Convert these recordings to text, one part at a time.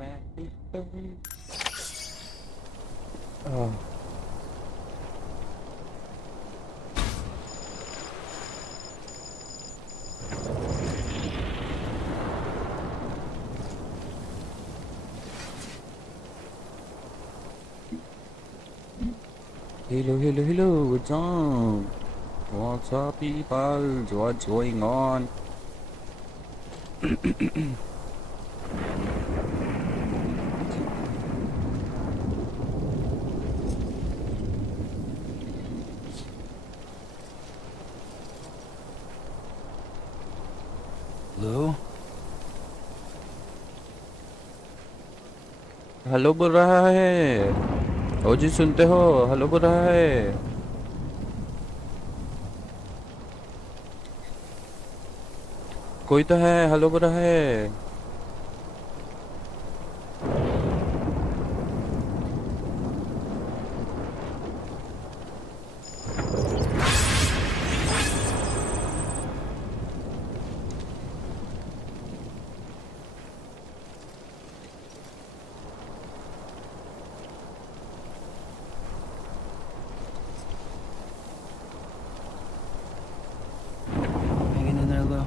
Oh. Hello, what's up? What's up, people? What's going on? Lou? Hello बोल रहा है। ओ जी सुनते हो? हेलो बोल रहा है। कोई तो है, हेलो बोल रहा है। Hanging in there, Lou?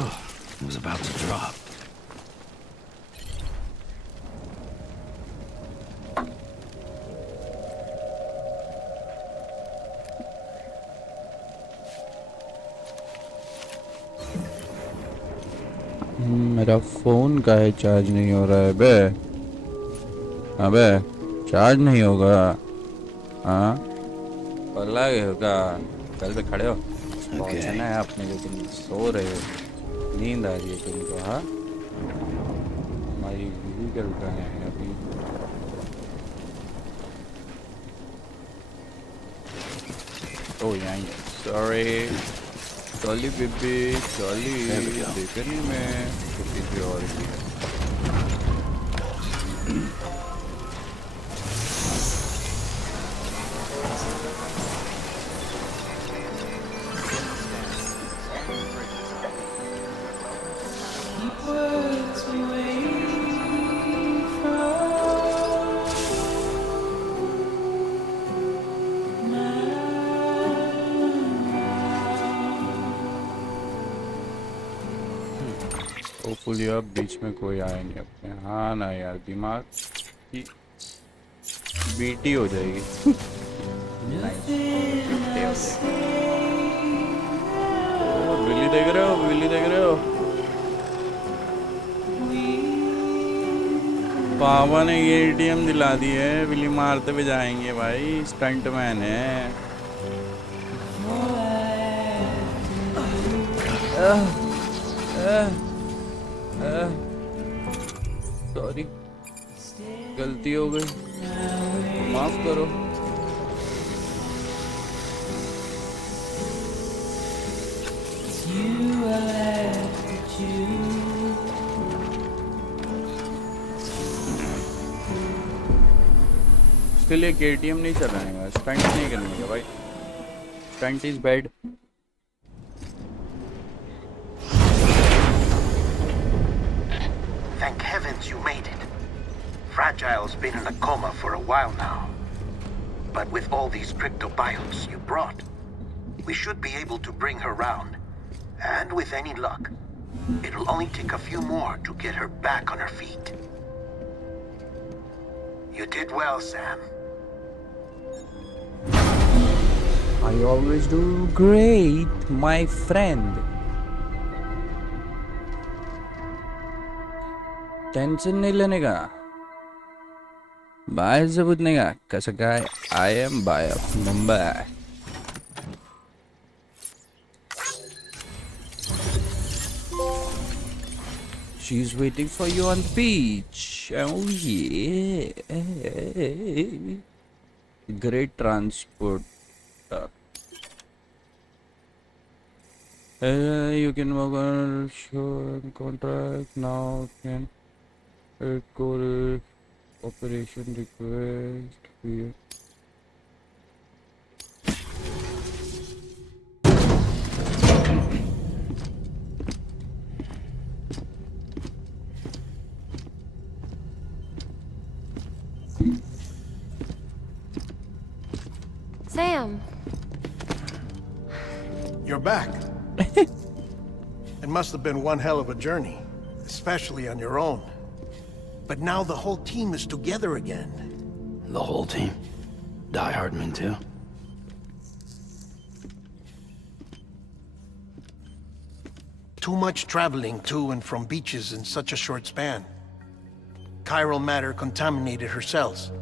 Oh, it was about to drop. मेरा फोन का है चार्ज नहीं हो रहा है बे। अबे चार्ज नहीं होगा। हाँ पगला गए हो क्या? कल पे खड़े हो, पहुंचना है आपने, लेकिन सो रहे हो, नींद आ रही है तुमको। हाँ हमारी व्हीकल का है अभी। ओ यहाँ सॉरी चॉली बेबी चॉली देखने में किसी और की है। होपफुली अब बीच में कोई आया नहीं अपने। हाँ ना यार, दिमाग की बीटी हो जाएगी। बिल्ली देख रहे हो? बिल्ली देख रहे हो? पापा ने ये एटीएम दिला दी है, बिल्ली मारते हुए जाएंगे भाई, स्टंट मैन है। सॉरी गलती हो गई, माफ करो। स्टिल एक एटीएम नहीं चलाने का, स्टंट नहीं करने का भाई, stunt is bad. Thank heavens you made it. Fragile's been in a coma for a while now. But with all these cryptobiotes you brought, we should be able to bring her round. And with any luck, it'll only take a few more to get her back on her feet. You did well, Sam. I always do great, my friend. Tension नहीं लेने का, बाय से पूछने का। कैसा गाय? I am बाय of Mumbai. She's waiting for you on the beach. Oh yeah. Great transport. You can work on show contract now. Can call operation request here. You're back. It must have been one hell of a journey, especially on your own. But now the whole team is together again. The whole team? Die Hardman too? Too much traveling to and from beaches in such a short span. Chiral matter contaminated her cells,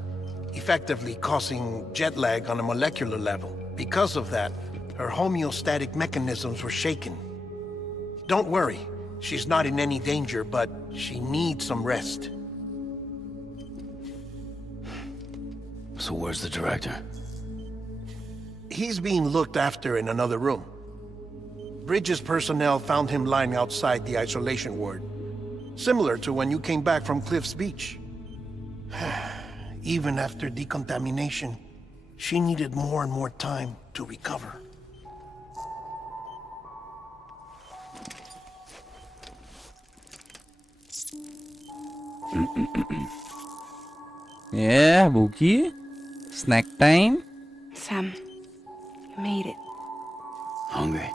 effectively causing jet lag on a molecular level. Because of that, her homeostatic mechanisms were shaken. Don't worry, she's not in any danger, but she needs some rest. So where's the director? He's being looked after in another room. Bridges personnel found him lying outside the isolation ward. Similar to when you came back from Cliff's Beach. Even after decontamination, she needed more and more time to recover. Yeah, Bookie. Snack time. Sam, you made it. Hungry?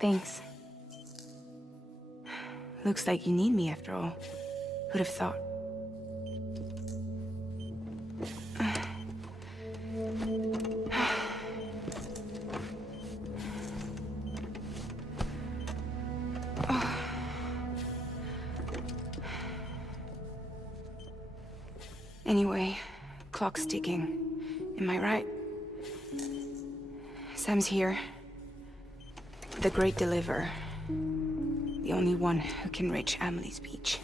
Thanks. Looks like you need me after all. Who'd have thought? Anyway, clock's ticking. Am I right? Sam's here. The Great Deliverer. The only one who can reach Amelie's Beach.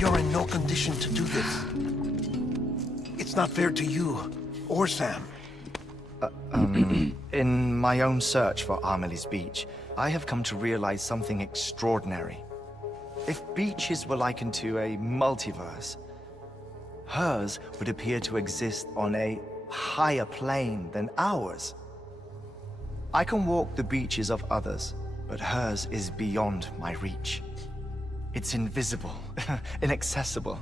You're in no condition to do this. It's not fair to you, or Sam. In my own search for Amelie's Beach, I have come to realize something extraordinary. If beaches were likened to a multiverse, hers would appear to exist on a higher plane than ours. I can walk the beaches of others, but hers is beyond my reach. It's invisible, inaccessible,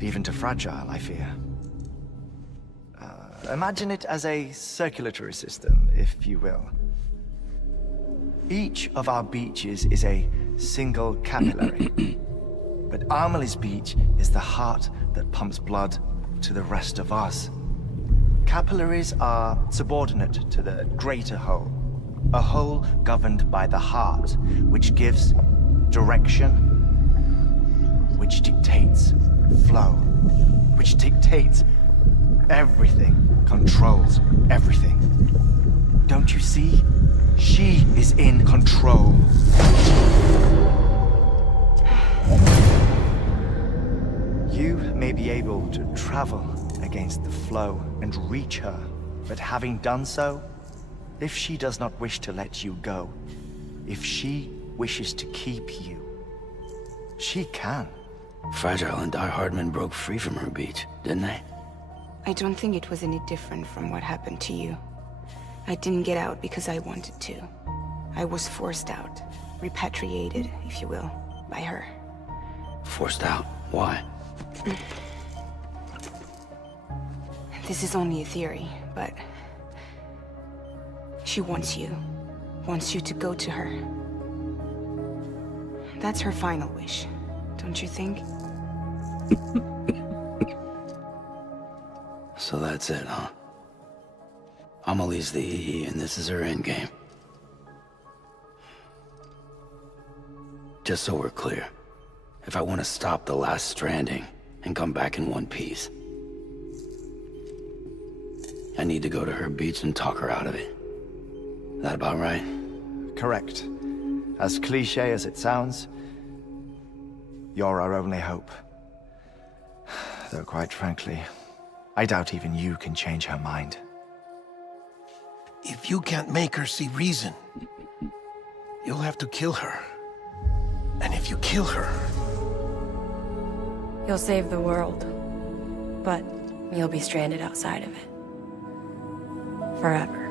even to Fragile, I fear. Imagine it as a circulatory system, if you will. Each of our beaches is a single capillary. But Amelie's Beach is the heart that pumps blood to the rest of us. Capillaries are subordinate to the greater whole. A whole governed by the heart, which gives direction, which dictates flow, which dictates everything, controls everything. Don't you see? She is in control. You may be able to travel against the flow and reach her, but having done so, if she does not wish to let you go, if she wishes to keep you, she can. Fragile and Die Hardman broke free from her beach, didn't they? I don't think it was any different from what happened to you. I didn't get out because I wanted to. I was forced out. Repatriated, if you will, by her. Forced out? Why? This is only a theory, but... she wants you. Wants you to go to her. That's her final wish, don't you think? So that's it, huh? Amelie's the EE, and this is her endgame. Just so we're clear, if I want to stop the last Stranding and come back in one piece, I need to go to her beach and talk her out of it. That about right? Correct. As cliché as it sounds, you're our only hope. Though quite frankly, I doubt even you can change her mind. If you can't make her see reason, you'll have to kill her. And if you kill her... You'll save the world, but you'll be stranded outside of it. Forever.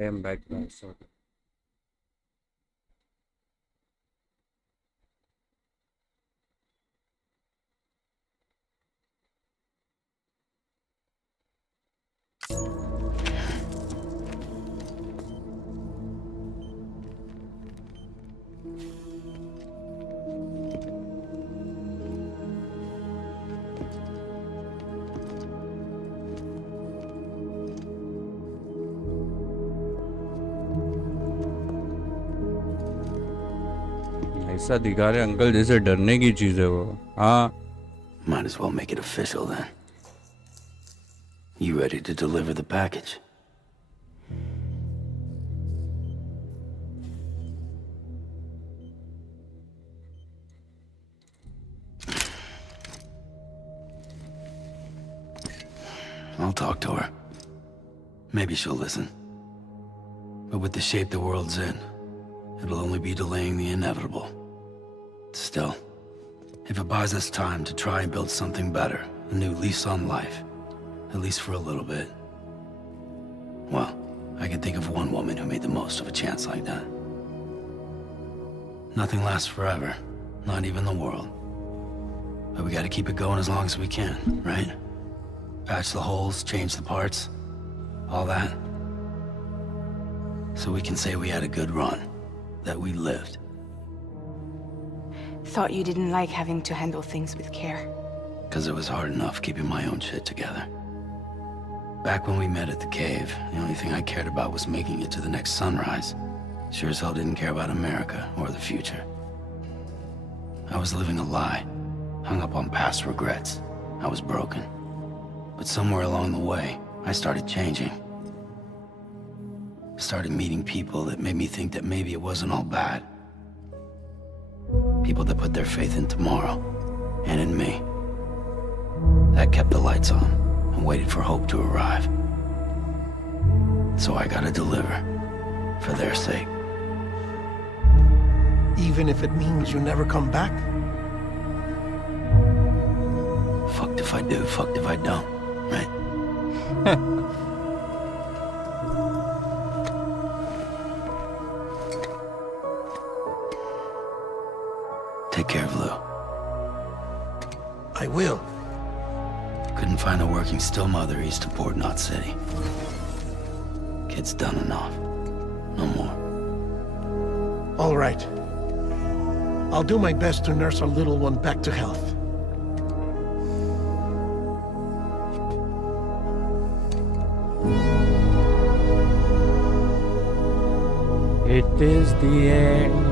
I am back, guys. Sorry. ऐसा दिखा रहे uncle जैसे डरने की चीज है वो. हाँ. Might as well make it official then. You ready to deliver the package? I'll talk to her. Maybe she'll listen. But with the shape the world's in, it'll only be delaying the inevitable. Still, if it buys us time to try and build something better, a new lease on life, at least for a little bit, well, I can think of one woman who made the most of a chance like that. Nothing lasts forever, not even the world. But we gotta keep it going as long as we can, right? Patch the holes, change the parts, all that. So we can say we had a good run, that we lived. Thought you didn't like having to handle things with care. 'Cause it was hard enough keeping my own shit together. Back when we met at the cave, the only thing I cared about was making it to the next sunrise. Sure as hell didn't care about America or the future. I was living a lie, hung up on past regrets. I was broken. But somewhere along the way, I started changing. Started meeting people that made me think that maybe it wasn't all bad. People that put their faith in tomorrow, and in me. That kept the lights on, and waited for hope to arrive. So I gotta deliver, for their sake. Even if it means you never come back? Fucked if I do, fucked if I don't, right? Take care of Lou. I will. Couldn't find a working still mother east of Port Knot City. Kid's done enough. No more. All right. I'll do my best to nurse our little one back to health. It is the end.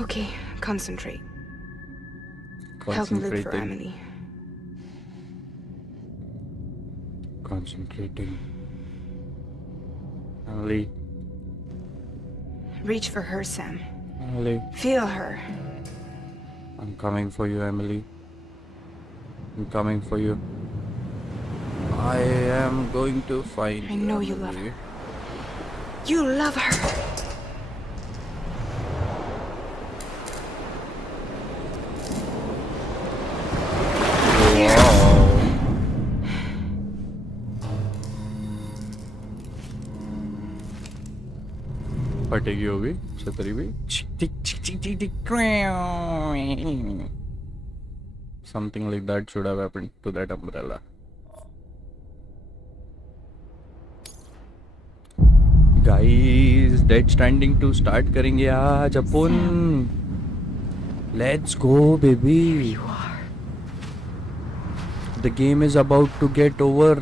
Okay, concentrate. Help me look for Emily. Concentrating. Emily. Reach for her, Sam. Emily. Feel her. I'm coming for you, Emily. I'm coming for you. I am going to find I know you love her. You love her. फटेगी होगी छतरी भी something like that should have happened to that umbrella. Guys, Dead Stranding 2 start करेंगे आज अपन. Let's go baby. You are. The game is about to get over.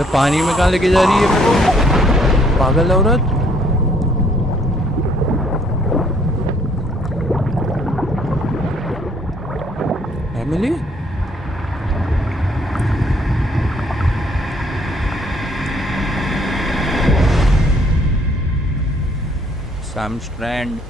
बे पानी में कहाँ लेके जा रही है मेरे को? पागल औरत। Emily? Sam Strand.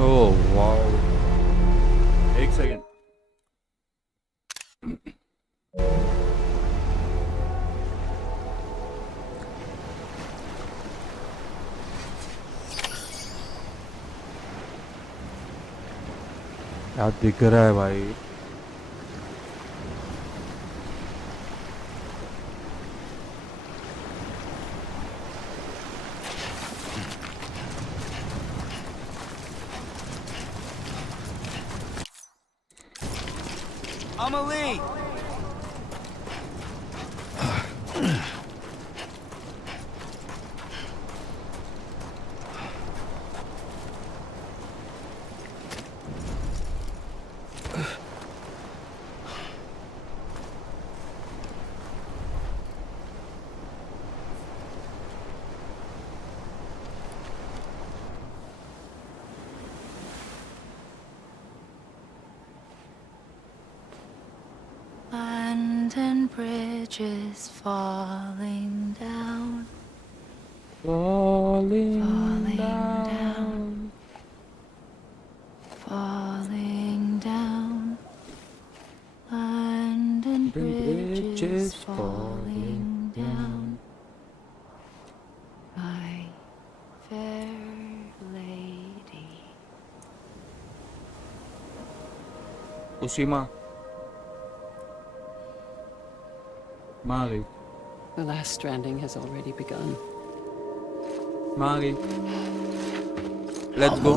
Oh wow. एक सेकंड। क्या दिख रहा है भाई? Amelie! London Bridge is falling down. Falling down. Falling down. London Bridge is falling down. My fair lady. उसीमा Mari. The last stranding has already begun. Mari. Let's go.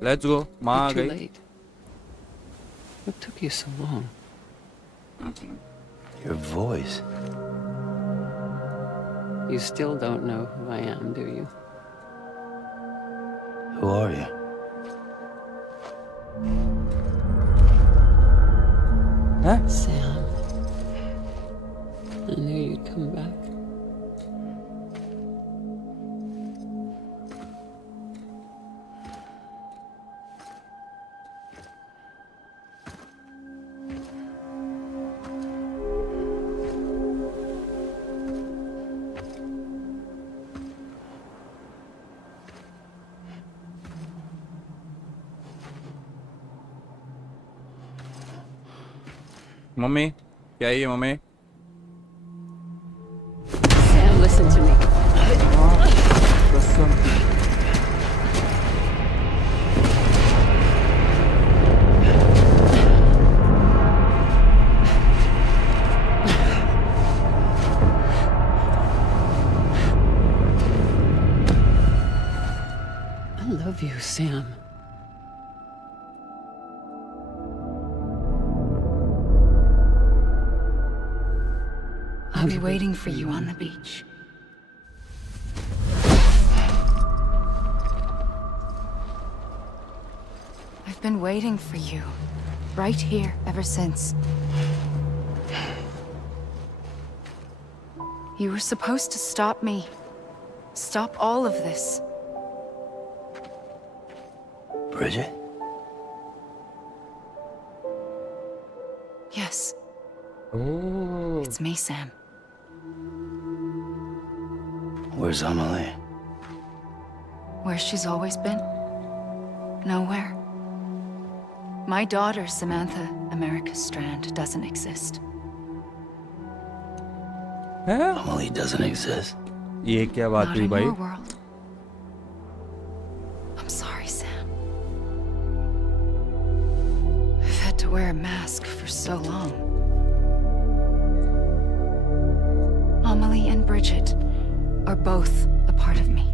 Let's go. Too Mari. late. What took you so long? Your voice. You still don't know who I am, do you? Who are you? Huh? Sam. I knew you'd come back. Mummy क्या है ये mummy? Sam, listen to me. कसम। I love you, Sam. I'll be waiting for you on the beach. I've been waiting for you, right here, ever since. You were supposed to stop me. Stop all of this. Bridget? Yes, Oh. it's me, Sam. Where's Amelie? Where she's always been? Nowhere. My daughter, Samantha America Strand, doesn't exist. हैं? Amelie doesn't exist. ये क्या बात Not हुई in भाई? your world. I'm sorry, Sam. I've had to wear a mask for so long. Amelie and Bridget are both a part of me.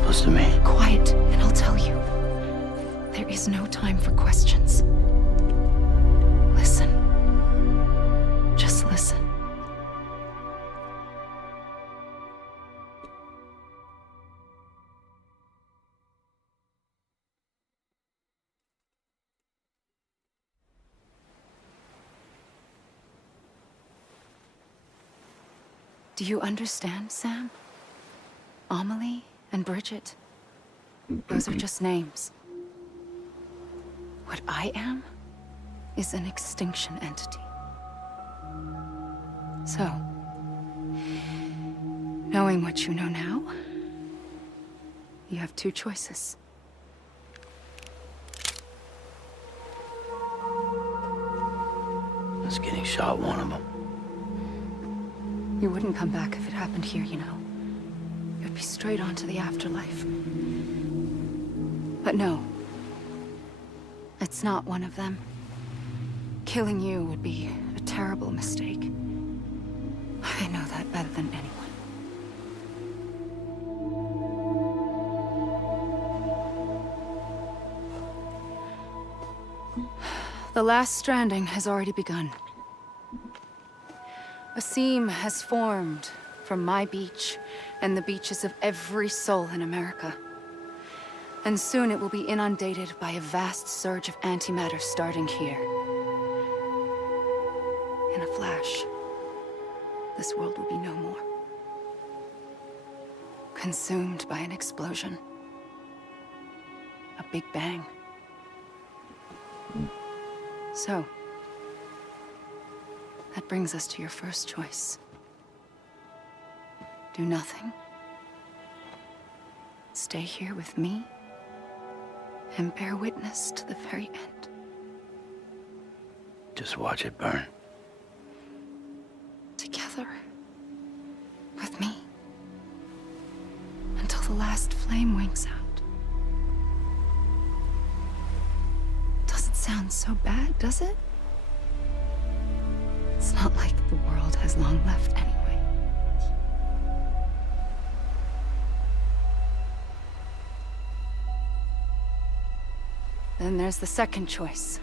supposed to mean? Quiet, and I'll tell you. There is no time for questions. Listen. Just listen. Do you understand, Sam? Amelie and Bridget? Those are just names. What I am is an extinction entity. So, knowing what you know now, you have two choices. Us getting shot, one of them. You wouldn't come back if it happened here, you know. You'd be straight on to the afterlife. But no. It's not one of them. Killing you would be a terrible mistake. I know that better than anyone. The last stranding has already begun. A seam has formed from my beach and the beaches of every soul in America. And soon it will be inundated by a vast surge of antimatter starting here. In a flash, this world will be no more. Consumed by an explosion. A big bang. So, that brings us to your first choice. Do nothing. Stay here with me and bear witness to the very end. Just watch it burn. Together. With me. Until the last flame winks out. Doesn't sound so bad, does it? It's not like the world has long left anyway. Then there's the second choice.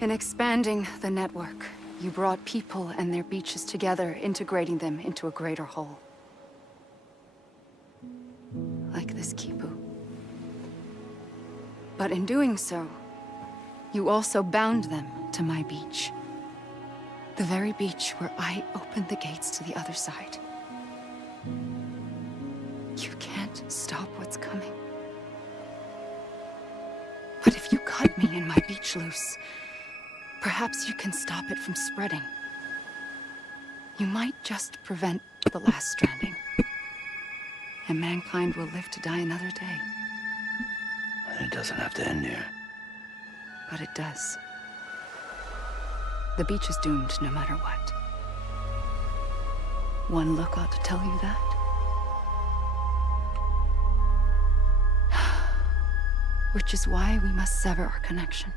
In expanding the network, you brought people and their beaches together, integrating them into a greater whole. Like this Kipu. But in doing so, you also bound them to my beach. The very beach where I opened the gates to the other side. You can't stop what's coming. But if you cut me and my beach loose, perhaps you can stop it from spreading. You might just prevent the last stranding. And mankind will live to die another day. And it doesn't have to end here. But it does. The beach is doomed no matter what. One look ought to tell you that. Which is why we must sever our connection.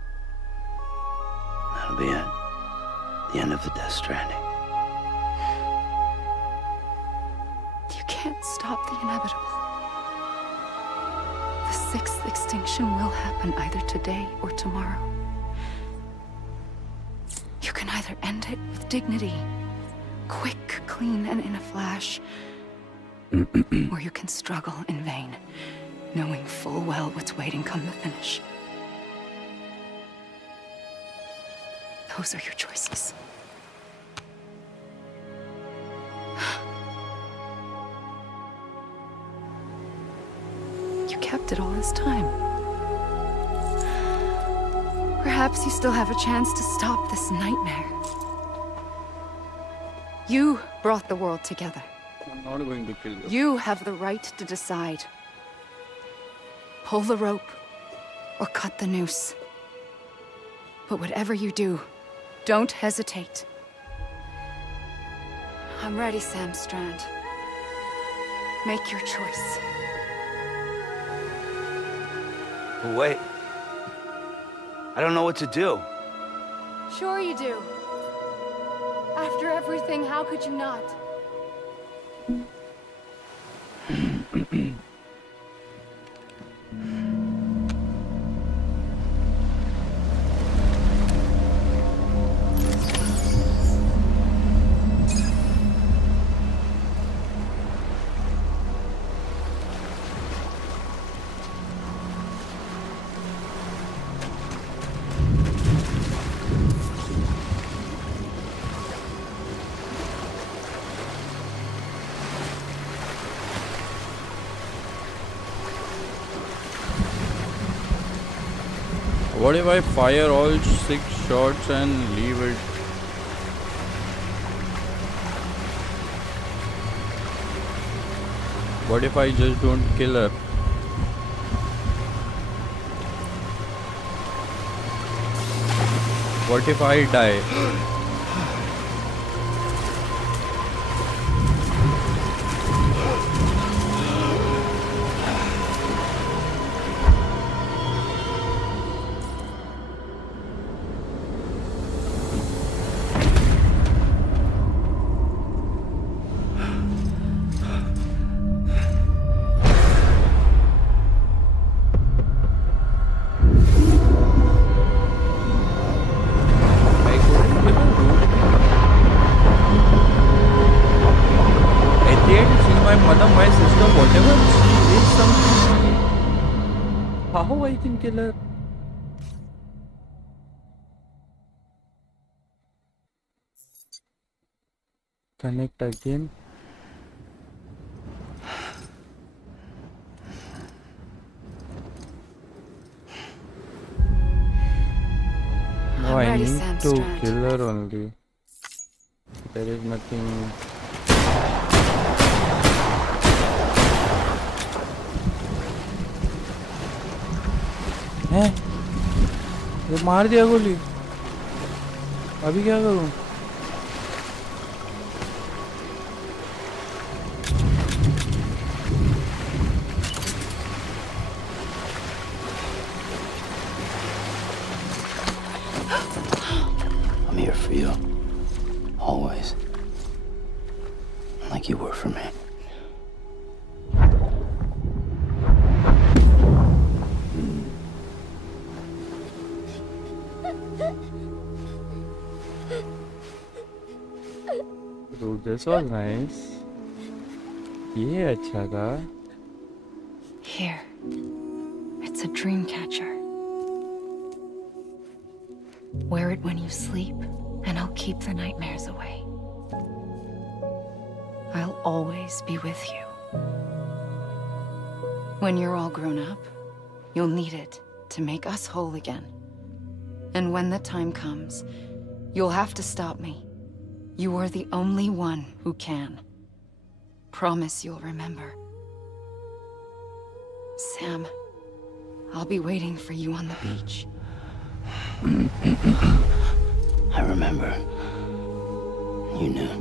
That'll be it. The end of the Death Stranding. You can't stop the inevitable. The sixth extinction will happen either today or tomorrow. You can either end it with dignity, quick, clean, and in a flash, or you can struggle in vain, knowing full well what's waiting come the finish. Those are your choices. You kept it all this time. Perhaps you still have a chance to stop this nightmare. You brought the world together. I'm not going to kill you. You have the right to decide. Pull the rope or cut the noose. But whatever you do, don't hesitate. I'm ready, Sam Strand. Make your choice. But wait. I don't know what to do. Sure you do. After everything, how could you not? What if I fire all 6 shots and leave it? What if I just don't kill her? What if I die? How I can kill her? Connect again. No, I need to kill her only. There is nothing. हैं? वो मार दिया गोली। अभी क्या करूं? I'm here for you. Always. Like you were for me. This was nice. ये अच्छा था. Here. It's a dream catcher. Wear it when you sleep, and I'll keep the nightmares away. I'll always be with you. When you're all grown up, you'll need it to make us whole again. And when the time comes, you'll have to stop me. You are the only one who can. Promise you'll remember. Sam, I'll be waiting for you on the beach. I remember. You knew.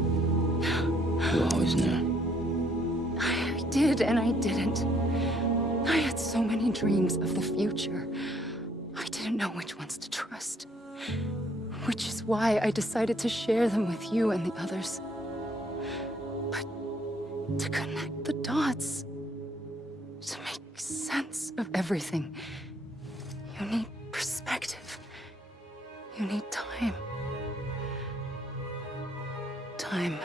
You always knew. I did and I didn't. I had so many dreams of the future. I didn't know which ones to trust. Which is why I decided to share them with you and the others. But to connect the dots, to make sense of everything, you need perspective. You need time. Time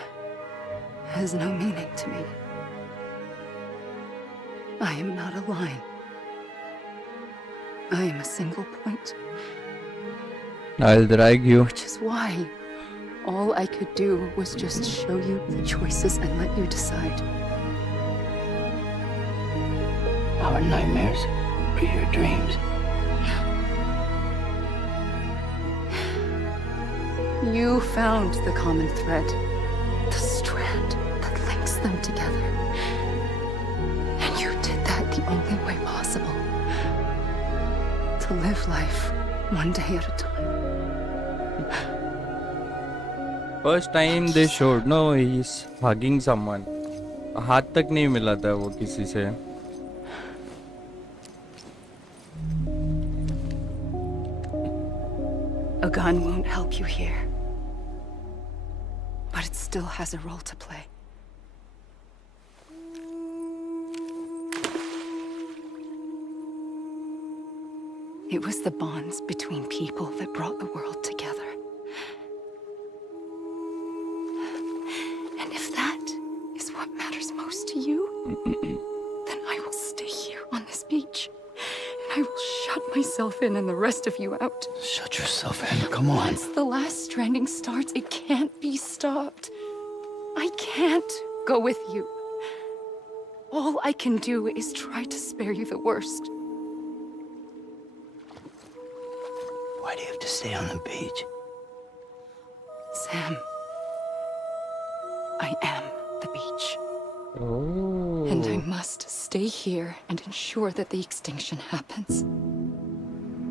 has no meaning to me. I am not a line. I am a single point. I'll drag you. Which is why all I could do was just show you the choices and let you decide. Our nightmares are your dreams. You found the common thread, the strand that links them together. And you did that the only way possible. To live life one day at a time. First time they showed, no, he's hugging someone. हाथ तक नहीं मिला था वो किसी से. A gun won't help you here. But it still has a role to play. It was the bonds between people that brought the world together. And if that is what matters most to you, then I will stay here on this beach. And I will shut myself in and the rest of you out. Shut yourself in, come on. Once the last stranding starts, it can't be stopped. I can't go with you. All I can do is try to spare you the worst. Why do you have to stay on the beach? Sam, I am the beach. Oh. And I must stay here and ensure that the extinction happens.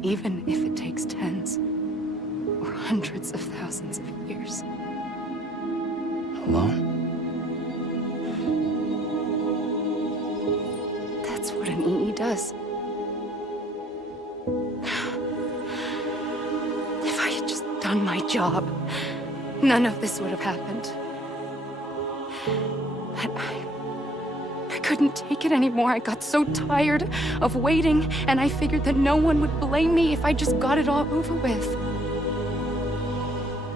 Even if it takes tens or hundreds of thousands of years. Alone? That's what an EE does. If I had just done my job, none of this would have happened. But I couldn't take it anymore. I got so tired of waiting, and I figured that no one would blame me if I just got it all over with.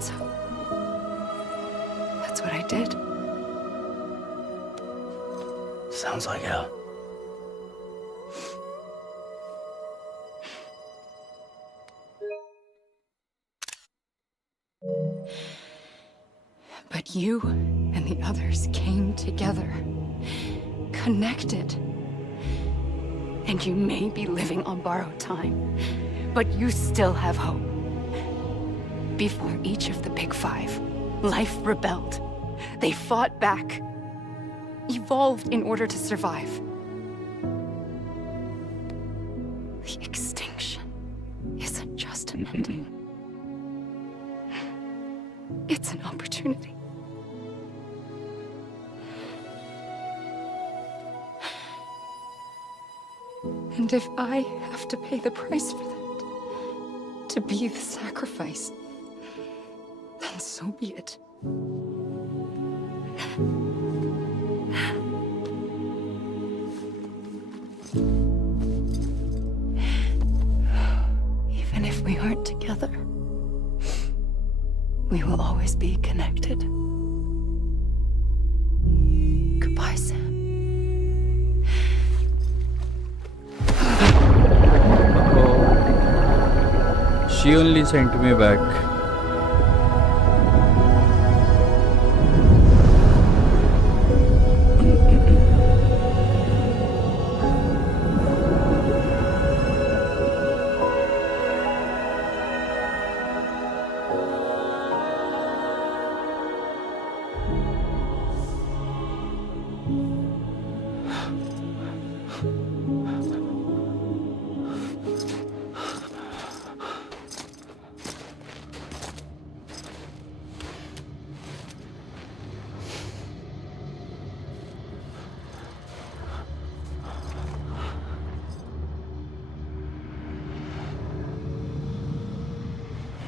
So, that's what I did. Sounds like hell. But you and the others came together, connected. And you may be living on borrowed time, but you still have hope. Before each of the Big Five, life rebelled. They fought back, evolved in order to survive. The extinction isn't just an ending. It's an opportunity. And if I have to pay the price for that, to be the sacrifice, then so be it. Even if we aren't together, we will always be connected. Goodbye, Sam. She only sent me back.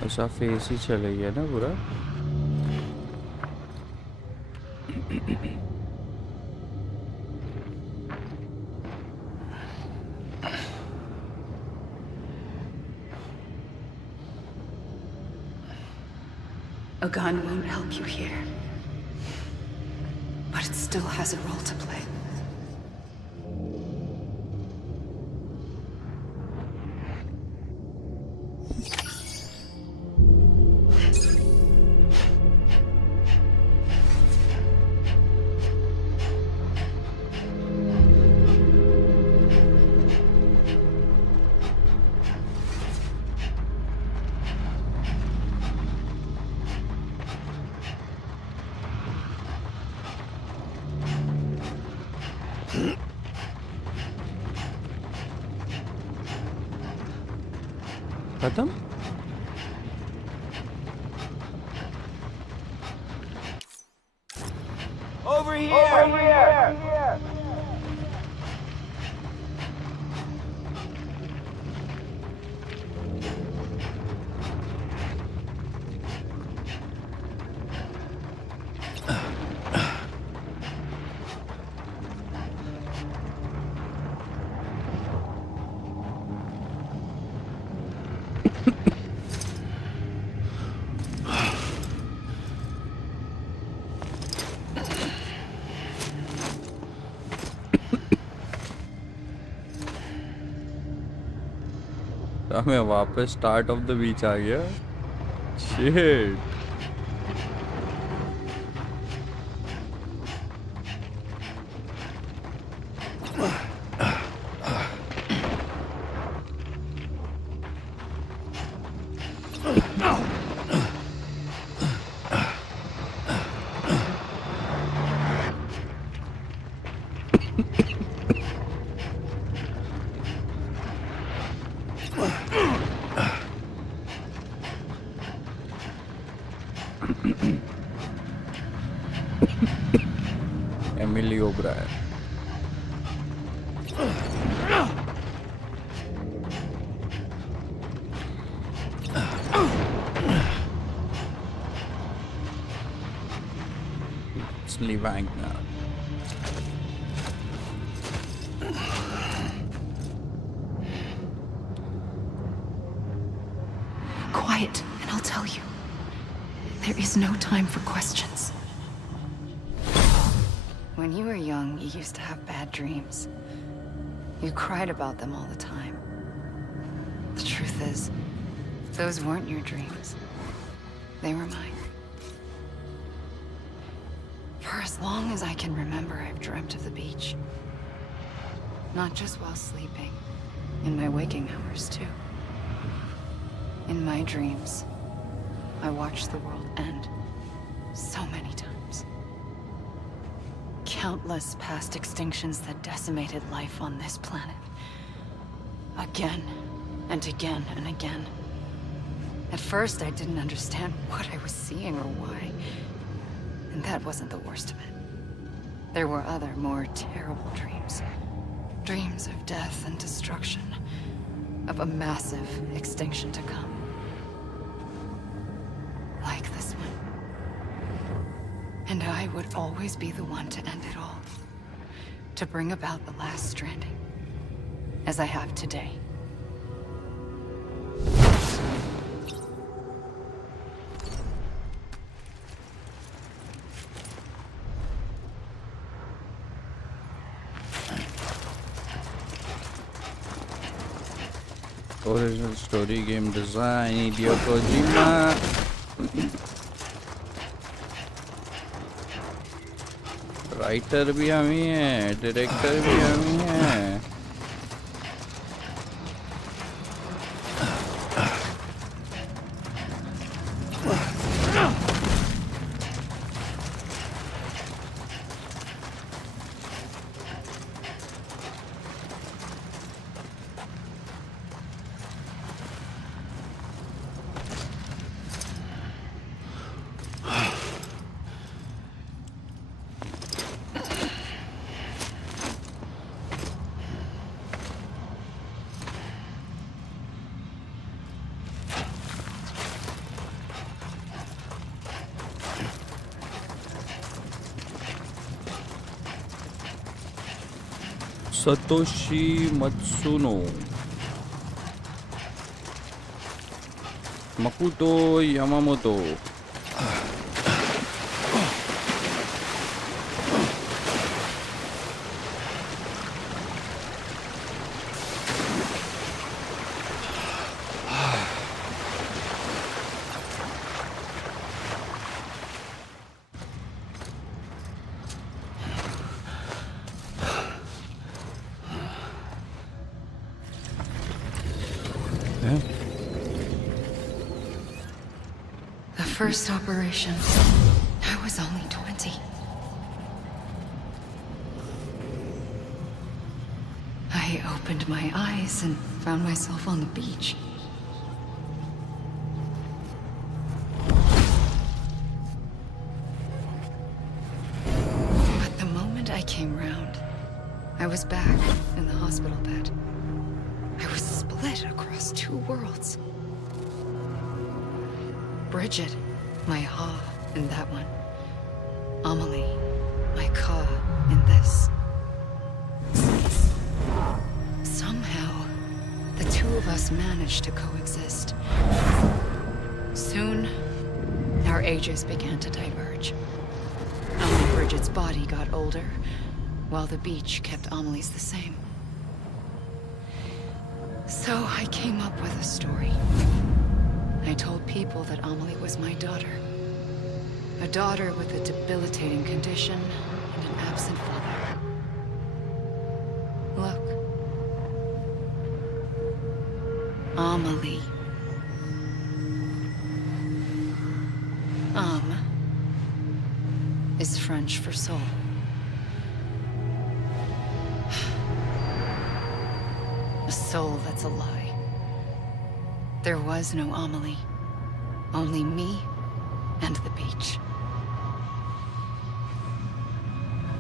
ऐसा face ही चले गया ना पूरा. A gun won't help you here, but it still has a role to play. खत्म. Over here! तो मैं वापस start of the beach आ गया। Shit. Emily O'Brien. Let's leave bank now. Quiet, and I'll tell you. There is no time for questions. When you were young, you used to have bad dreams. You cried about them all the time. The truth is, those weren't your dreams. They were mine. For as long as I can remember, I've dreamt of the beach. Not just while sleeping, in my waking hours too. In my dreams, I watched the world end so many times. Countless past extinctions that decimated life on this planet. Again, and again, and again. At first, I didn't understand what I was seeing or why. And that wasn't the worst of it. There were other, more terrible dreams. Dreams of death and destruction. Of a massive extinction to come. Like this one. And I would always be the one to end it all. To bring about the last stranding. As I have today. Original story, game design, Hideo Kojima. Writer भी हम ही हैं, director भी हम ही हैं। Satoshi Matsuno, Makoto Yamamoto. The first operation, I was only 20. I opened my eyes and found myself on the beach. But the moment I came round, I was back in the hospital bed. I was split across two worlds. Bridget, my Ha in that one. Amelie, my Ka in this. Somehow, the two of us managed to coexist. Soon, our ages began to diverge. Only Bridget's body got older, while the beach kept Amelie's the same. So I came up with a story. I told people that Amelie was my daughter. A daughter with a debilitating condition and an absent father. Look. Amelie. Is French for soul. A soul that's a lie. There was no Amelie. Only me and the beach.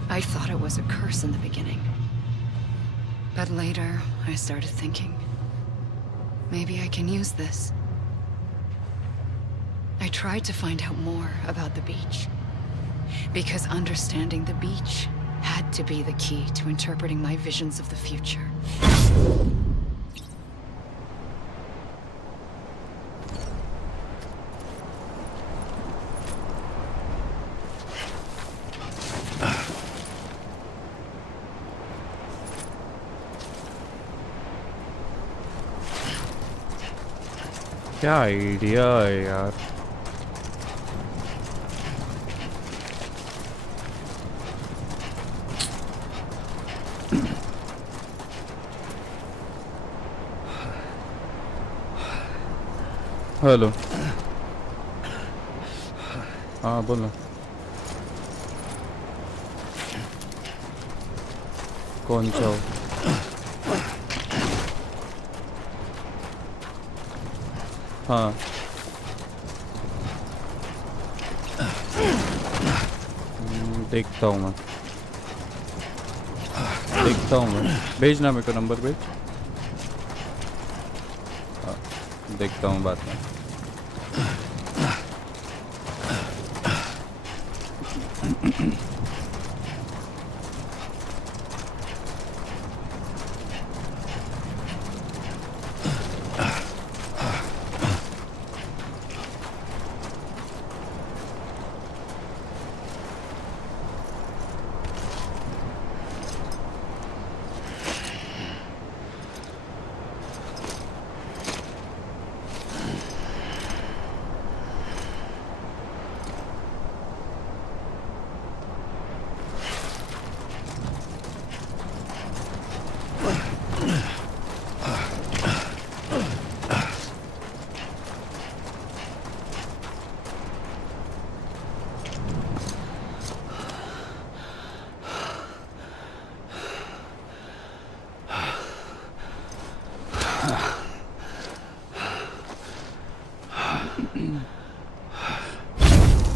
I thought it was a curse in the beginning. But later, I started thinking, maybe I can use this. I tried to find out more about the beach. Because understanding the beach had to be the key to interpreting my visions of the future. क्या idea है यार hello हाँ बोलो कौन सा हो हाँ देखता हूँ मैं भेजना मेरे को नंबर भेज देखता हूँ बात में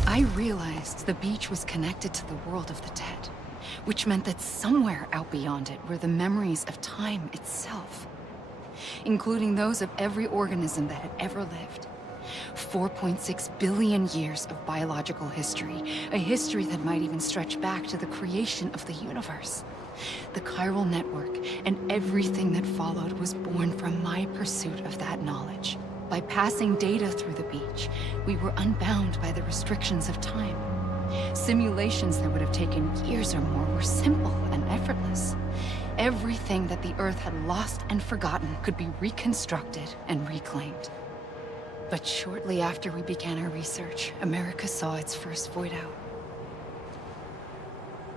I realized the beach was connected to the world of the dead, which meant that somewhere out beyond it were the memories of time itself, including those of every organism that had ever lived. 4.6 billion years of biological history, a history that might even stretch back to the creation of the universe. The chiral network and everything that followed was born from my pursuit of that knowledge. By passing data through the beach, we were unbound by the restrictions of time. Simulations that would have taken years or more were simple and effortless. Everything that the Earth had lost and forgotten could be reconstructed and reclaimed. But shortly after we began our research, America saw its first void out.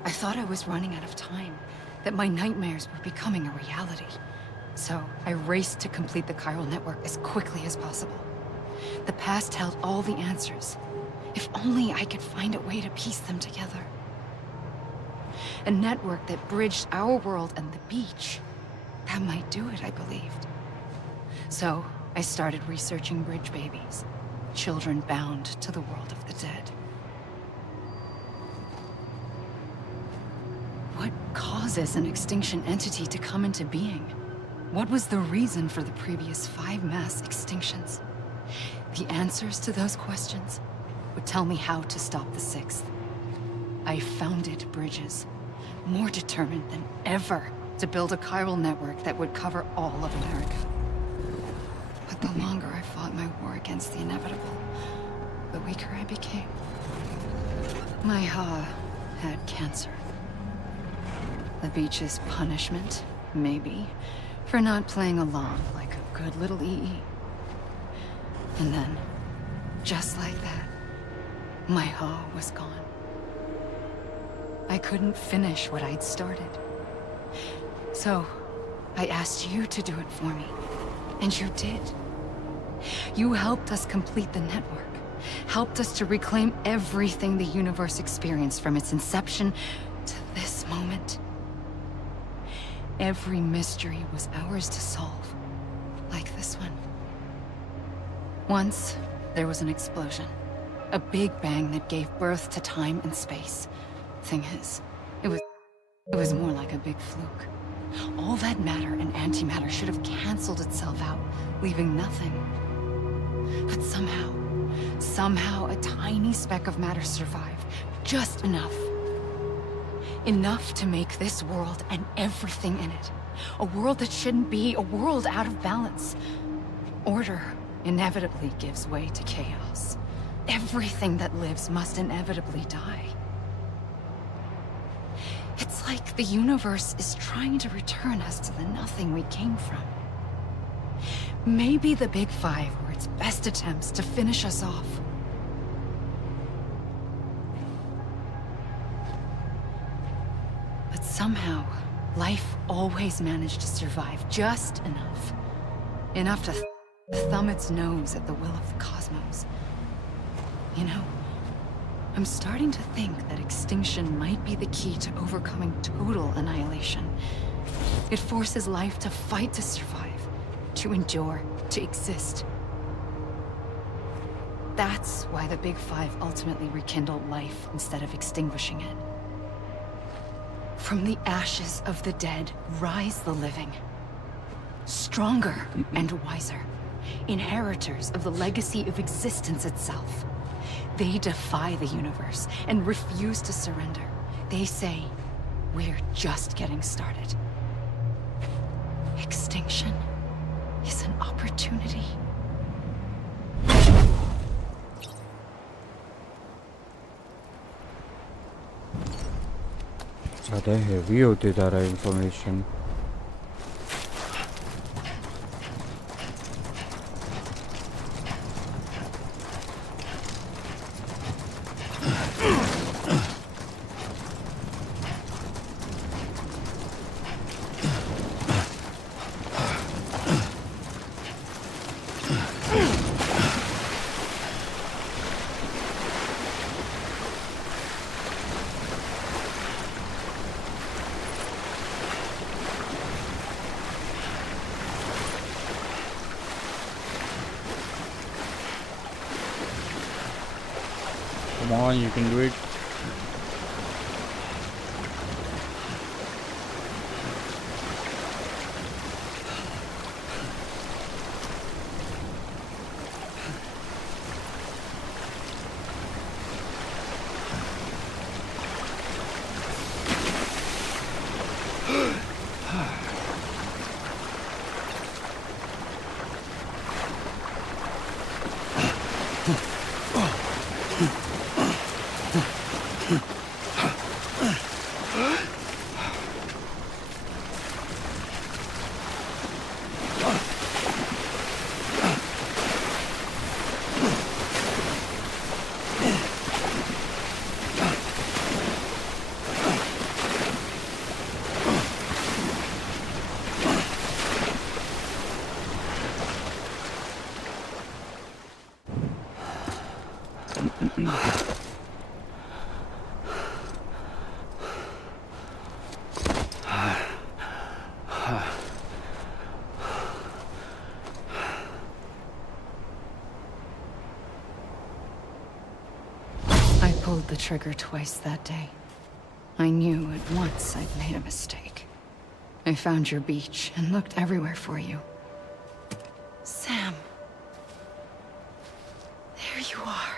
I thought I was running out of time, that my nightmares were becoming a reality. So I raced to complete the chiral network as quickly as possible. The past held all the answers. If only I could find a way to piece them together. A network that bridged our world and the beach. That might do it, I believed. So I started researching bridge babies, children bound to the world of the dead. What causes an extinction entity to come into being? What was the reason for the previous 5 mass extinctions? The answers to those questions would tell me how to stop the 6th. I founded bridges, more determined than ever to build a chiral network that would cover all of America. But the longer I fought my war against the inevitable, the weaker I became. My Ha had cancer. The beach's punishment, maybe, For not playing along like a good little EE. And then, just like that, my Ha was gone. I couldn't finish what I'd started. So, I asked you to do it for me. And you did. You helped us complete the network. Helped us to reclaim everything the universe experienced from its inception to this moment. Every mystery was ours to solve. Like this one. Once, there was an explosion. A big bang that gave birth to time and space. Thing is, it was more like a big fluke. All that matter and antimatter should have canceled itself out, leaving nothing. But somehow a tiny speck of matter survived. Just enough. Enough to make this world and everything in it. A world that shouldn't be, a world out of balance. Order inevitably gives way to chaos. Everything that lives must inevitably die. It's like the universe is trying to return us to the nothing we came from. Maybe the Big Five were its best attempts to finish us off. But somehow, life always managed to survive just enough. Enough to thumb its nose at the will of the cosmos. You know, I'm starting to think that extinction might be the key to overcoming total annihilation. It forces life to fight to survive, to endure, to exist. That's why the Big Five ultimately rekindled life instead of extinguishing it. From the ashes of the dead rise the living. Stronger and wiser. Inheritors of the legacy of existence itself. They defy the universe and refuse to surrender. They say, we're just getting started. Extinction is an opportunity. ज़्यादा heavy होते जा रहा है information. Come on, you can do it. I pulled the trigger twice that day. I knew at once I'd made a mistake. I found your beach and looked everywhere for you. Sam. There you are.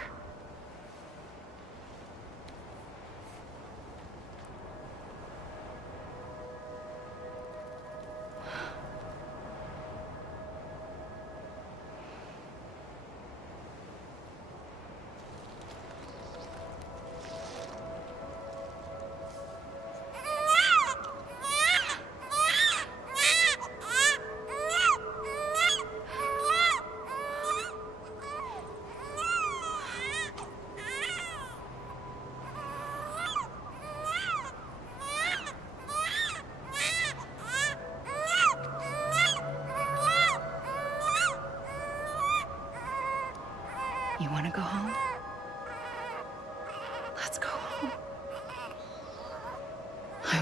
I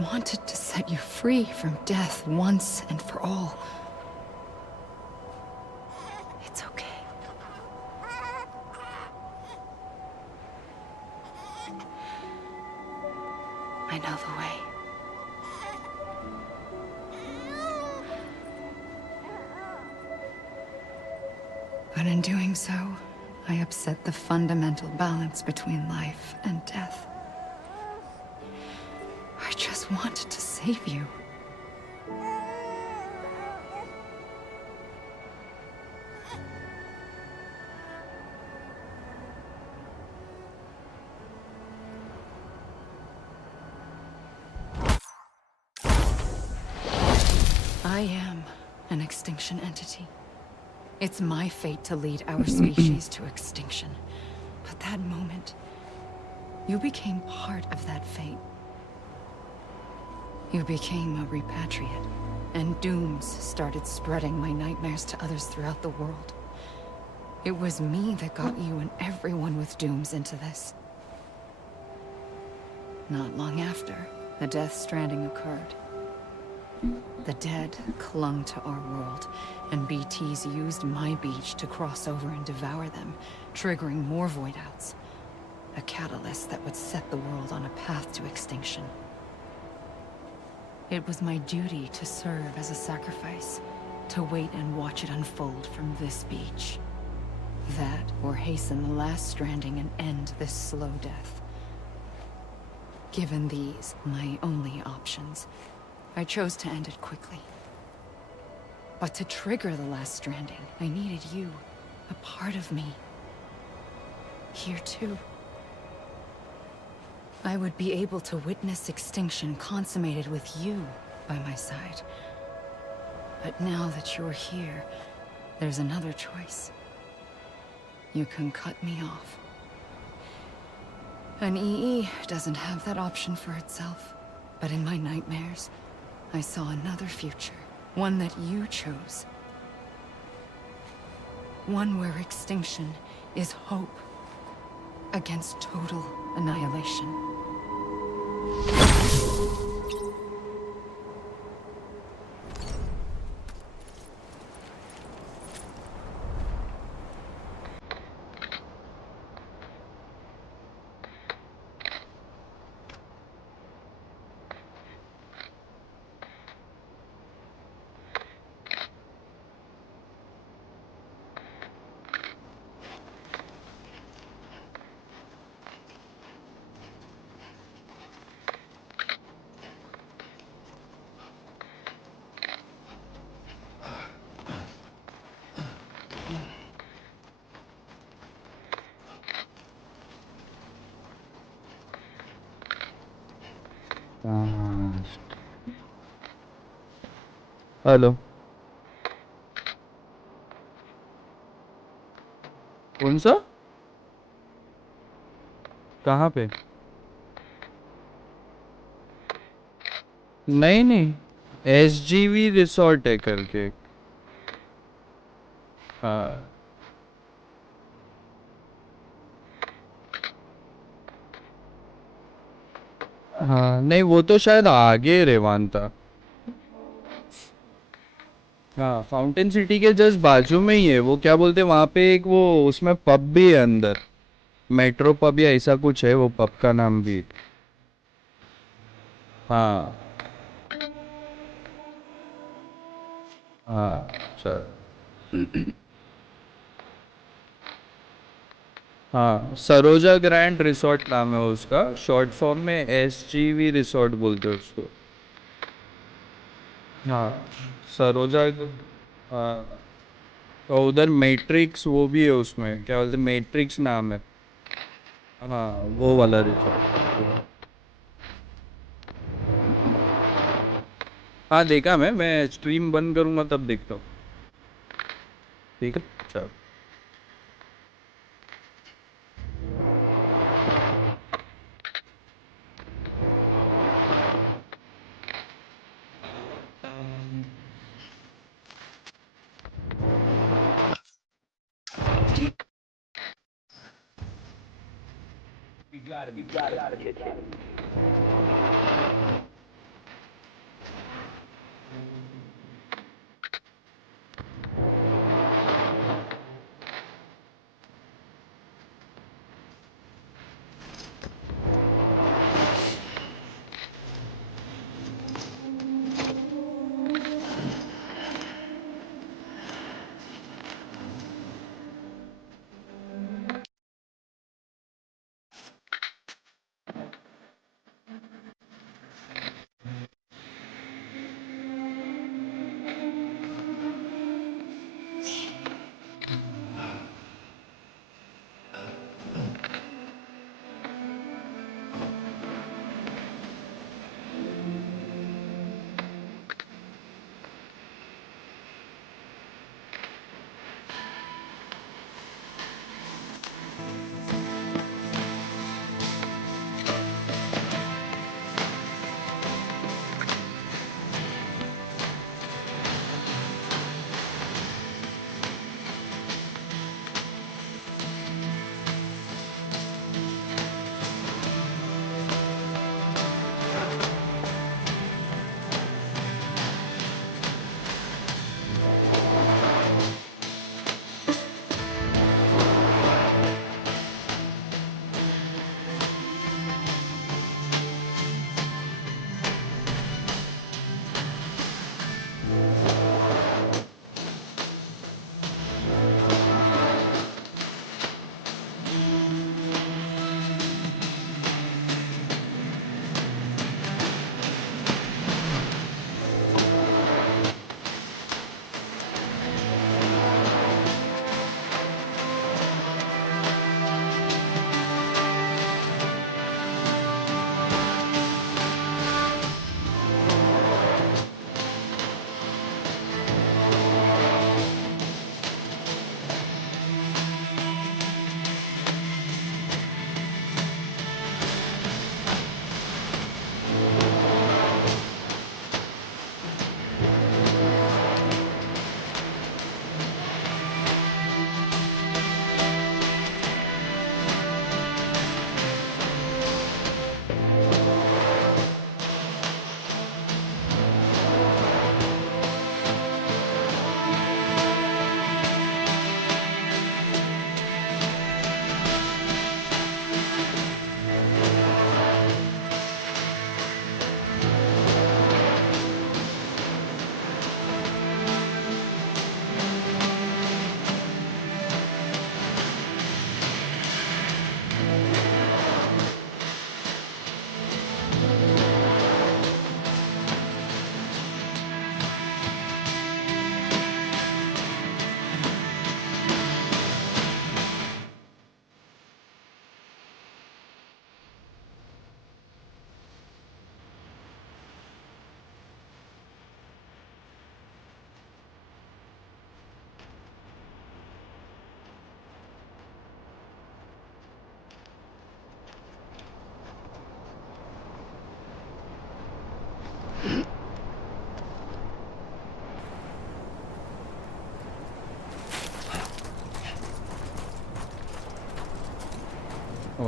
wanted to set you free from death once and for all. It's okay. I know the way. But in doing so, I upset the fundamental balance between life and death. I just wanted to save you. I am an extinction entity. It's my fate to lead our species to extinction. But that moment, you became part of that fate. You became a repatriate, and dooms started spreading my nightmares to others throughout the world. It was me that got you and everyone with dooms into this. Not long after, the Death Stranding occurred. The dead clung to our world, and BTs used my beach to cross over and devour them, triggering more void-outs. A catalyst that would set the world on a path to extinction. It was my duty to serve as a sacrifice, to wait and watch it unfold from this beach. That, or hasten the last stranding and end this slow death. Given these, my only options, I chose to end it quickly. But to trigger the last stranding, I needed you, a part of me. Here too. I would be able to witness extinction consummated with you by my side. But now that you're here, there's another choice. You can cut me off. An EE doesn't have that option for itself. But in my nightmares, I saw another future. One that you chose. One where extinction is hope against total annihilation. Hello कौन सा कहाँ पे नहीं नहीं SGV resort है करके हाँ हाँ नहीं वो तो शायद आगे रेवांता हाँ फाउंटेन सिटी के जस्ट बाजू में ही है वो क्या बोलते हैं वहाँ पे एक वो उसमें पब भी है अंदर मेट्रो पब या ऐसा कुछ है वो पब का नाम भी हाँ हाँ सर हाँ सरोजा ग्रैंड रिसोर्ट नाम है उसका शॉर्ट फॉर्म में SGV रिसोर्ट बोलते हैं उसको हाँ सरोजा हाँ तो उधर मैट्रिक्स वो भी है उसमें क्या बोलते मैट्रिक्स नाम है हाँ वो वाला रिसोर्ट हाँ देखा मैं स्ट्रीम बंद करूँगा तब देखता हूँ ठीक है चलो You got it.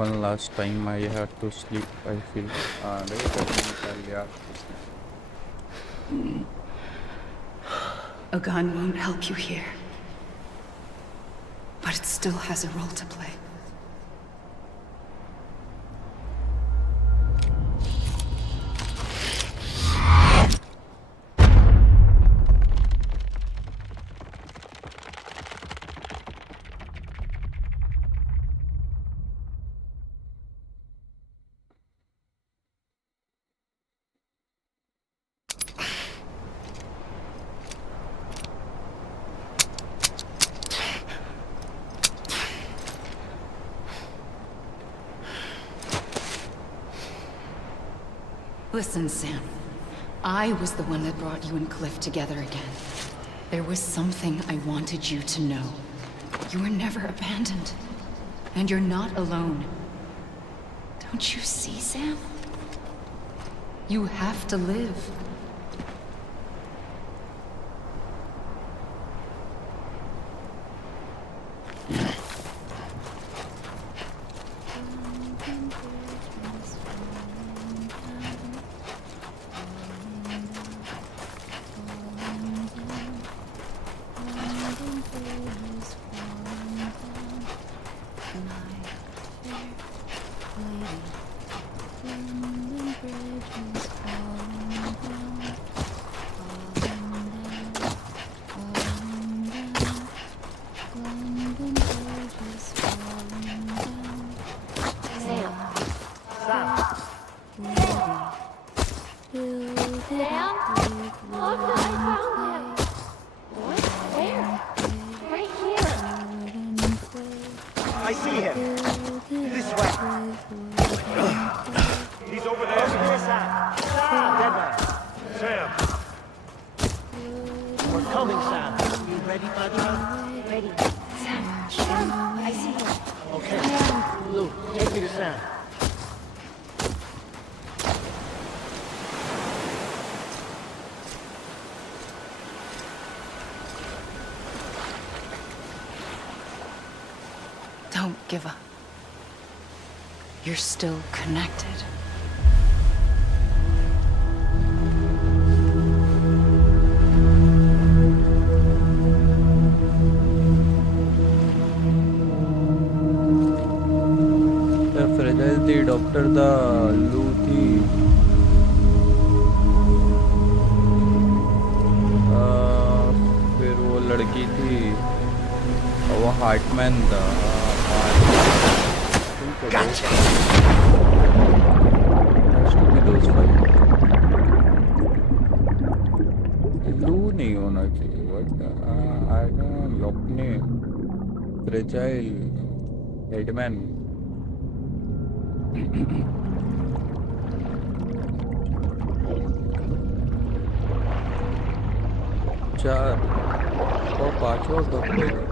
One last time I had to sleep, I feel. A gun won't help you here. But it still has a role to play. Listen, Sam. I was the one that brought you and Cliff together again. There was something I wanted you to know. You were never abandoned. And you're not alone. Don't you see, Sam? You have to live. I see him. This way. He's over there. Sam. Dead man. Sam. We're coming, Sam. You ready, buddy? Ready. Sam, I see you. Okay. Lou, take me to Sam. Don't give up. You're still connected. Fragile थी doctor दा लू थी फिर वो लड़की थी और वो हार्टमैन था Gotcha. Those fight. Blue नहीं होना चाहिए. What? I don't know. अपने fragile headman. चार और पांचवा doctor.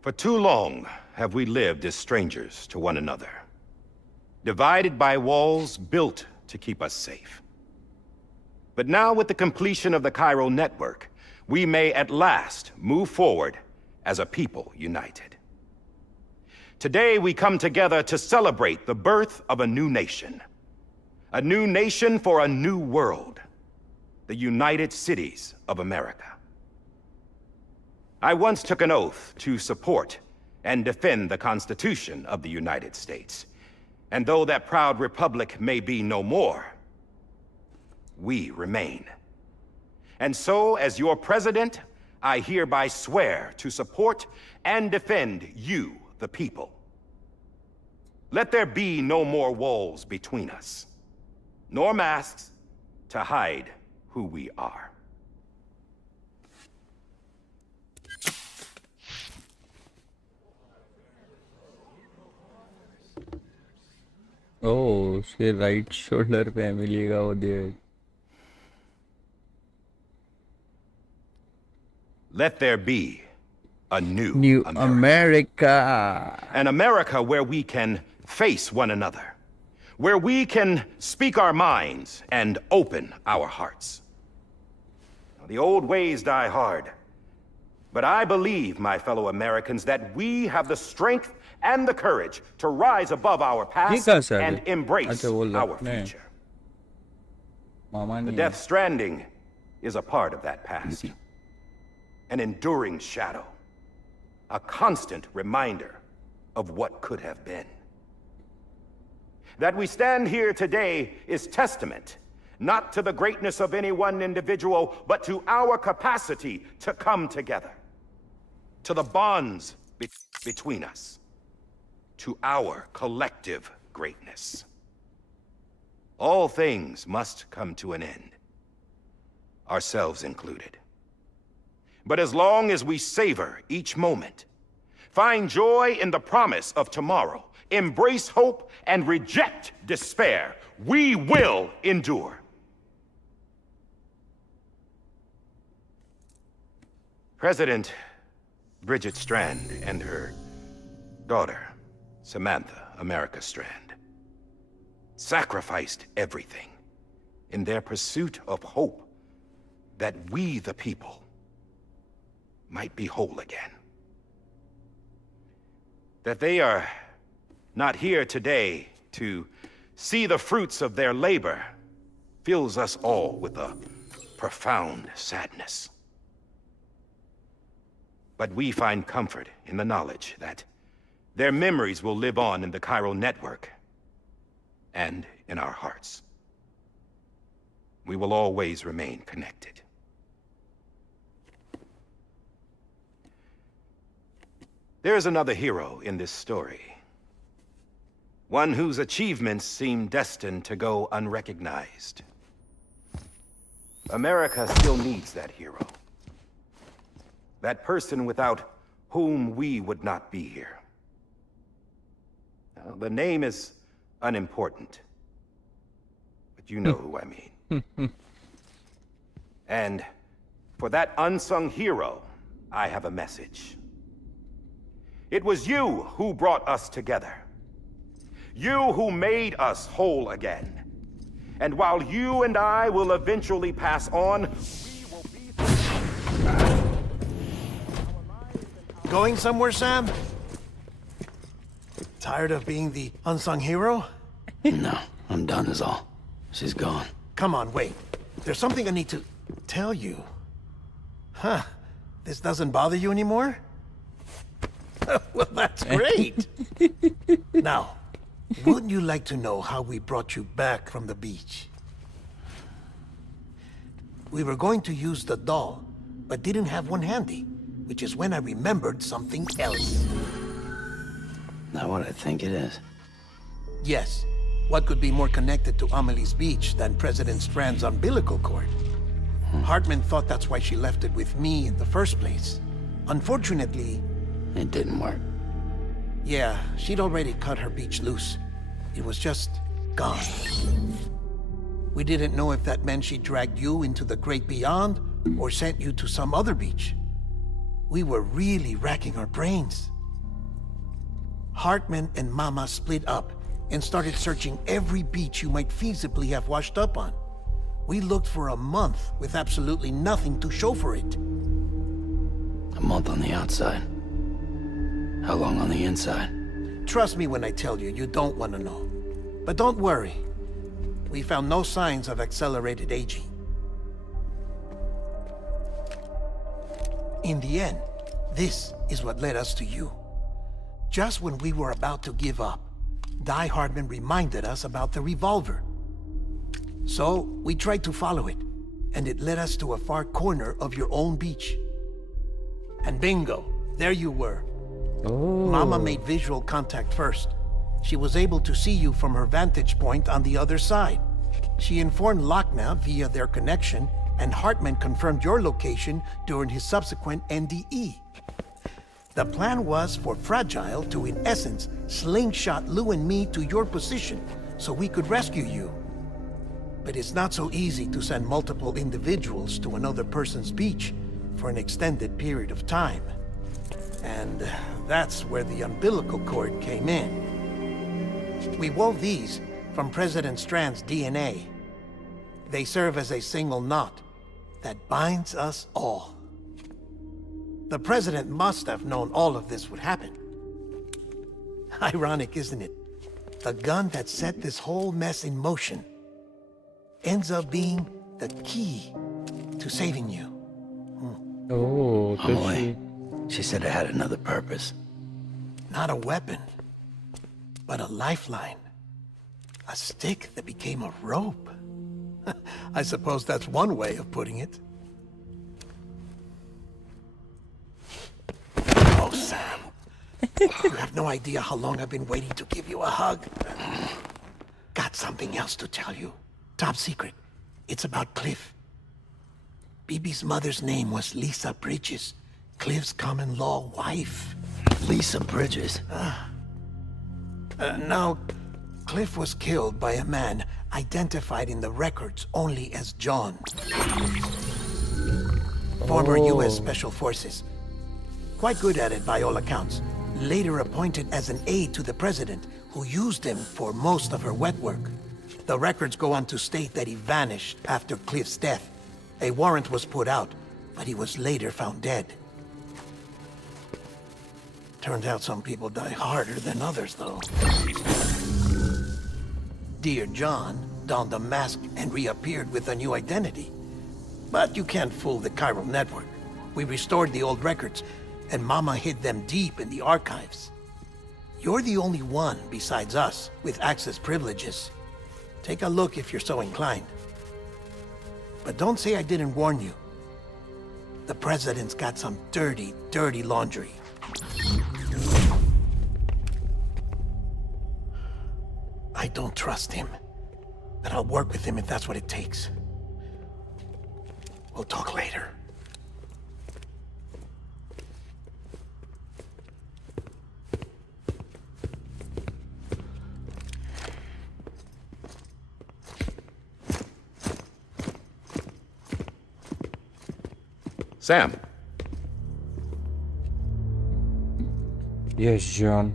For too long have we lived as strangers to one another, divided by walls built to keep us safe. But now, with the completion of the Cairo network, we may at last move forward as a people united. Today, we come together to celebrate the birth of a new nation for a new world, the United Cities of America. I once took an oath to support and defend the Constitution of the United States. And though that proud republic may be no more, we remain. And so, as your president, I hereby swear to support and defend you, the people. Let there be no more walls between us, nor masks to hide who we are. Oh, उसके right shoulder पे मिलेगा वो दे. Let there be a new America. An America where we can face one another, where we can speak our minds and open our hearts. The old ways die hard, but I believe, my fellow Americans, that we have the strength and the courage to rise above our past and embrace our future. The Death Stranding is a part of that past. An enduring shadow. A constant reminder of what could have been. That we stand here today is testament, not to the greatness of any one individual, but to our capacity to come together. To the bonds between us. To our collective greatness. All things must come to an end. Ourselves included. But as long as we savor each moment, find joy in the promise of tomorrow, embrace hope, and reject despair, we will endure. President Bridget Strand and her daughter, Samantha America Strand, sacrificed everything in their pursuit of hope that we, the people, might be whole again. That they are not here today to see the fruits of their labor fills us all with a profound sadness. But we find comfort in the knowledge that their memories will live on in the chiral network and in our hearts. We will always remain connected. There is another hero in this story. One whose achievements seem destined to go unrecognized. America still needs that hero. That person without whom we would not be here. Now, the name is unimportant, but you know who I mean. And for that unsung hero, I have a message. It was you who brought us together. You who made us whole again. And while you and I will eventually pass on, we will be... Going somewhere, Sam? Tired of being the unsung hero? No, I'm done is all. She's gone. Come on, wait. There's something I need to tell you. Huh. This doesn't bother you anymore? Well, that's great. Now, wouldn't you like to know how we brought you back from the beach? We were going to use the doll, but didn't have one handy, which is when I remembered something else. Not what I think it is. Yes. What could be more connected to Amelie's beach than President Strand's umbilical cord? Hartman thought that's why she left it with me in the first place. Unfortunately... It didn't work. Yeah, she'd already cut her beach loose. It was just gone. We didn't know if that meant she dragged you into the great beyond or sent you to some other beach. We were really racking our brains. Hartman and Mama split up and started searching every beach you might feasibly have washed up on. We looked for a month with absolutely nothing to show for it. A month on the outside. How long on the inside? Trust me when I tell you, you don't want to know. But don't worry. We found no signs of accelerated aging. In the end, this is what led us to you. Just when we were about to give up, Die Hardman reminded us about the revolver. So, we tried to follow it, and it led us to a far corner of your own beach. And bingo, there you were. Oh. Mama made visual contact first. She was able to see you from her vantage point on the other side. She informed Lochna via their connection, and Hartman confirmed your location during his subsequent NDE. The plan was for Fragile to, in essence, slingshot Lou and me to your position so we could rescue you. But it's not so easy to send multiple individuals to another person's beach for an extended period of time. And that's where the umbilical cord came in. We wove these from President Strand's DNA. They serve as a single knot that binds us all. The President must have known all of this would happen. Ironic, isn't it? The gun that set this whole mess in motion ends up being the key to saving you. Oh, does Emily, she said it had another purpose. Not a weapon, but a lifeline. A stick that became a rope. I suppose that's one way of putting it. Oh, Sam. You have no idea how long I've been waiting to give you a hug. Got something else to tell you. Top secret. It's about Cliff. Bibi's mother's name was Lisa Bridges, Cliff's common-law wife. Lisa Bridges? Now, Cliff was killed by a man identified in the records only as John. Former U.S. Special Forces. Quite good at it by all accounts. Later appointed as an aide to the president, who used him for most of her wet work. The records go on to state that he vanished after Cliff's death. A warrant was put out, but he was later found dead. Turns out some people die harder than others, though. Dear John donned a mask and reappeared with a new identity. But you can't fool the chiral network. We restored the old records, and Mama hid them deep in the archives. You're the only one besides us with access privileges. Take a look if you're so inclined. But don't say I didn't warn you. The president's got some dirty, dirty laundry. I don't trust him, but I'll work with him if that's what it takes. We'll talk later. Sam. Yes, John.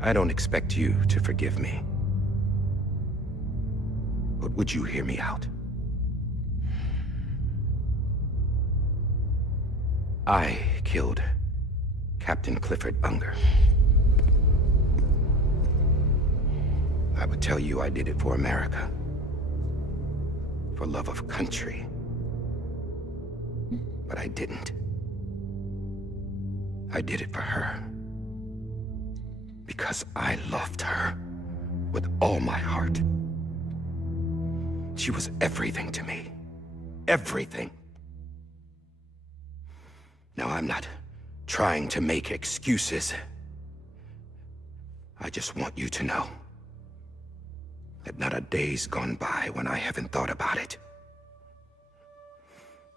I don't expect you to forgive me. But would you hear me out? I killed Captain Clifford Unger. I would tell you I did it for America. For love of country. But I didn't. I did it for her. Because I loved her with all my heart. She was everything to me. Everything. Now, I'm not trying to make excuses. I just want you to know that not a day's gone by when I haven't thought about it.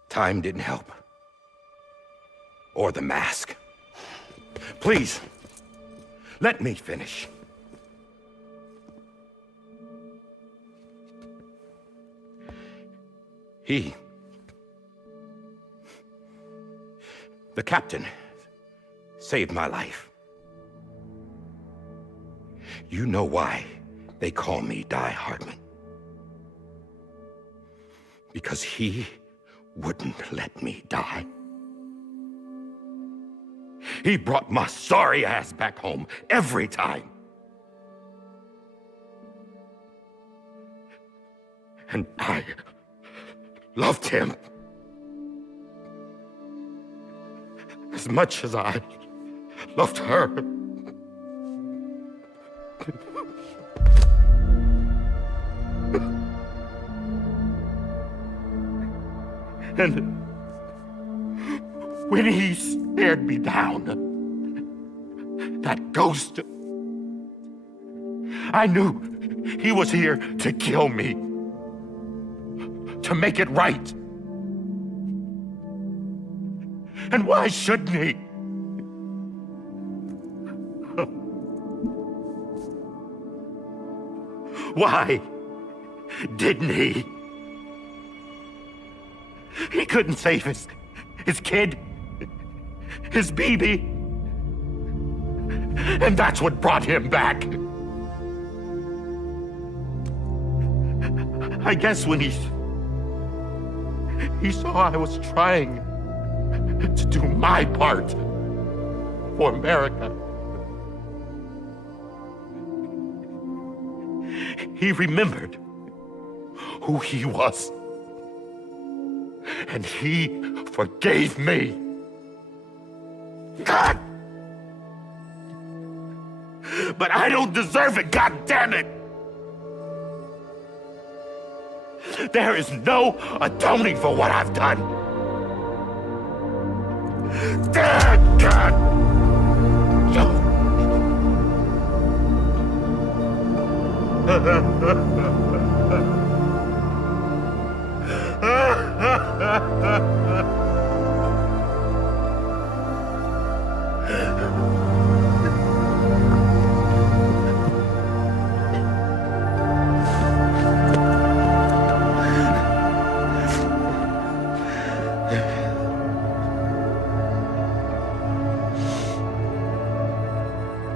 Time didn't help. Or the mask. Please, let me finish. The captain, saved my life. You know why they call me Die Hardman. Because he wouldn't let me die. He brought my sorry ass back home every time. And I loved him as much as I loved her. And when he stared me down, that ghost, I knew he was here to kill me, to make it right. And why shouldn't he? Why didn't he? He couldn't save his kid, his baby. And that's what brought him back. I guess when he saw I was trying to do my part for America, he remembered who he was. And he forgave me. God! But I don't deserve it, God damn it! There is no atoning for what I've done. God!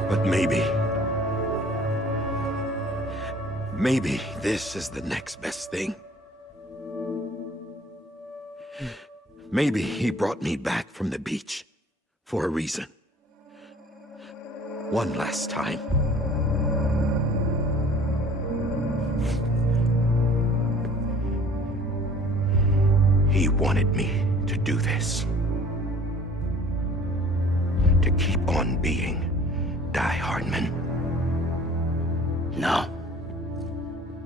But maybe this is the next best thing. Maybe he brought me back from the beach for a reason. One last time. He wanted me to do this. To keep on being Die Hardman. No.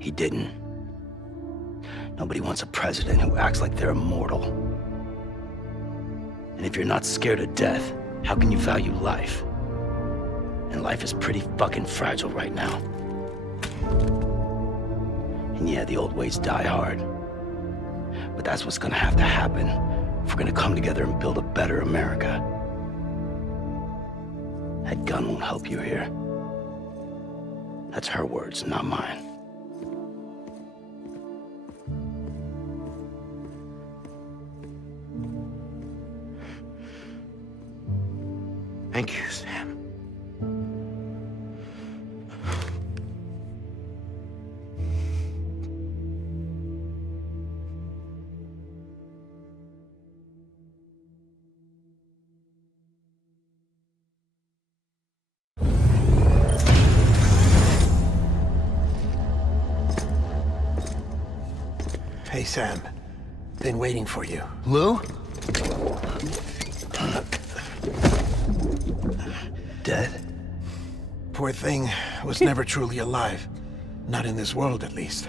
He didn't. Nobody wants a president who acts like they're immortal. And if you're not scared of death, how can you value life? And life is pretty fucking fragile right now. And yeah, the old ways die hard. But that's what's gonna have to happen if we're gonna come together and build a better America. That gun won't help you here. That's her words, not mine. Thank you, Sam. Hey, Sam. Been waiting for you. Lou? Dead? Poor thing was never truly alive. Not in this world, at least.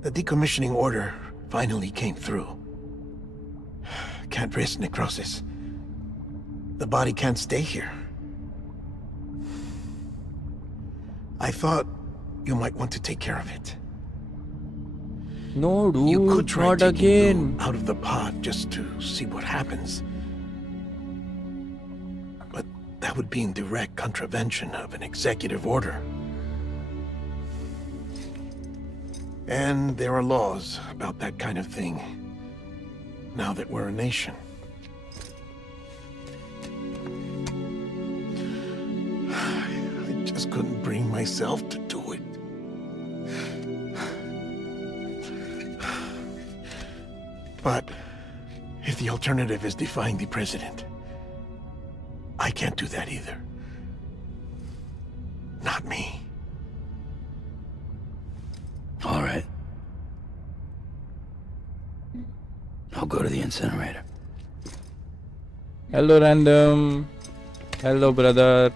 The decommissioning order finally came through. Can't risk necrosis. The body can't stay here. I thought you might want to take care of it. No, dude, You could try not taking again. Lou out of the pod just to see what happens. But that would be in direct contravention of an executive order. And there are laws about that kind of thing, now that we're a nation. I just couldn't bring myself to do it. But if the alternative is defying the president, I can't do that either. Not me. All right. I'll go to the incinerator. Hello random. Hello brother.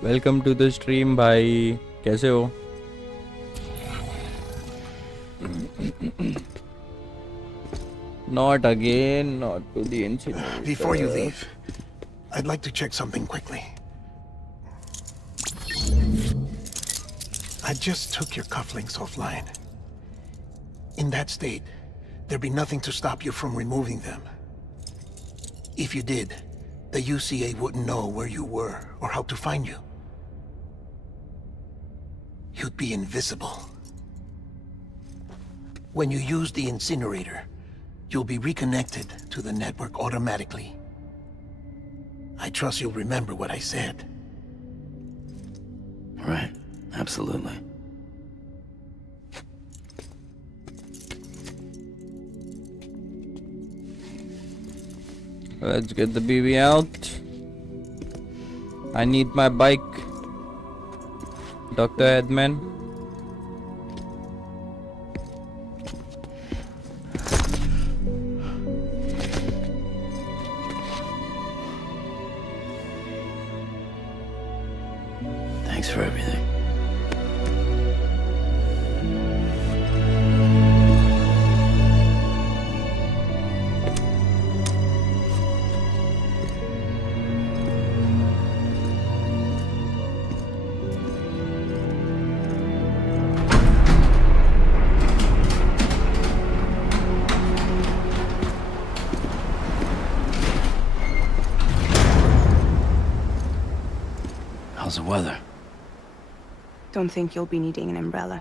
Welcome to the stream भाई. कैसे हो? Not again, not to the incinerator. Before you leave, I'd like to check something quickly. I just took your cufflinks offline. In that state, there'd be nothing to stop you from removing them. If you did, the UCA wouldn't know where you were or how to find you. You'd be invisible. When you use the incinerator, you'll be reconnected to the network automatically. I trust you'll remember what I said. Right. Absolutely. Let's get the BB out. I need my bike. Dr. Edman. Thanks for everything. How's the weather? Don't think you'll be needing an umbrella.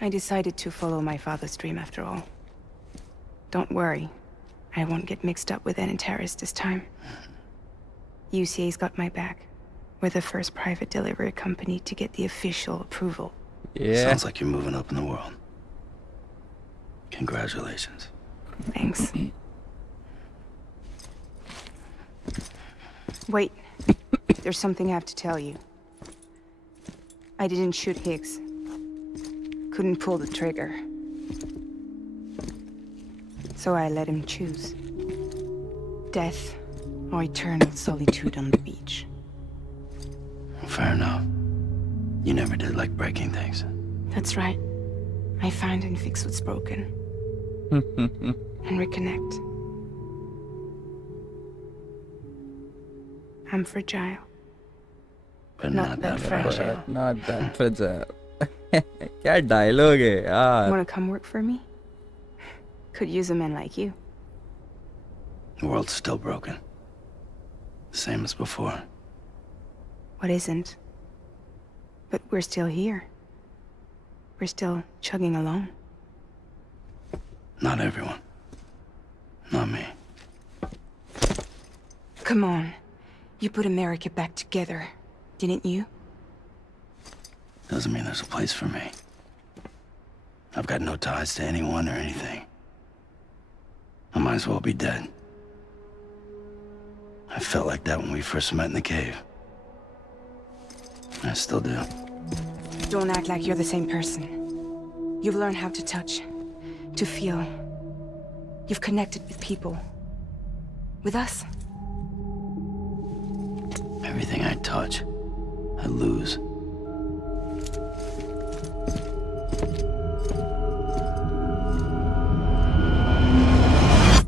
I decided to follow my father's dream after all. Don't worry. I won't get mixed up with any terrorists this time. UCA's got my back. We're the first private delivery company to get the official approval. Yeah. Sounds like you're moving up in the world. Congratulations. Thanks. Wait. There's something I have to tell you. I didn't shoot Higgs. Couldn't pull the trigger. So I let him choose. Death or eternal solitude on the beach. Fair enough. You never did like breaking things. That's right. I find and fix what's broken. And reconnect. I'm fragile. But Not that fragile. Not that fragile. क्या dialogue है यार. Wanna come work for me? Could use a man like you. The world's still broken. Same as before. What isn't? But we're still here. We're still chugging along. Not everyone. Not me. Come on. You put America back together, didn't you? Doesn't mean there's a place for me. I've got no ties to anyone or anything. I might as well be dead. I felt like that when we first met in the cave. I still do. Don't act like you're the same person. You've learned how to touch, to feel. You've connected with people. With us. Everything I touch, I lose.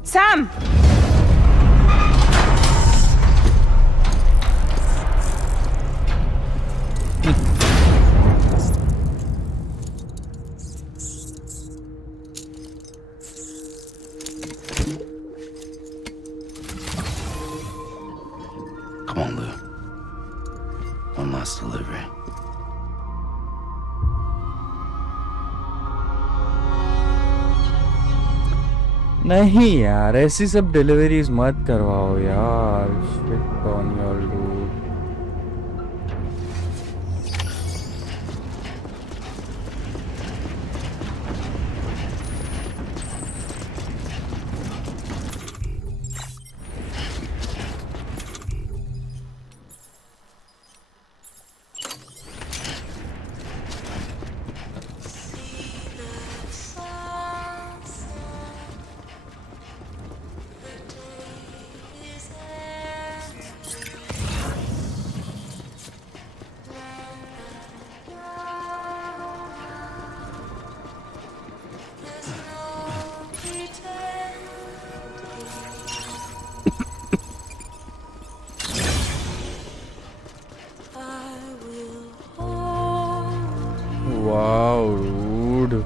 Sam! Come on, Lou. One last delivery. नहीं यार ऐसी सब deliveries मत करवाओ यार. Shit on your dude. Wow, dude.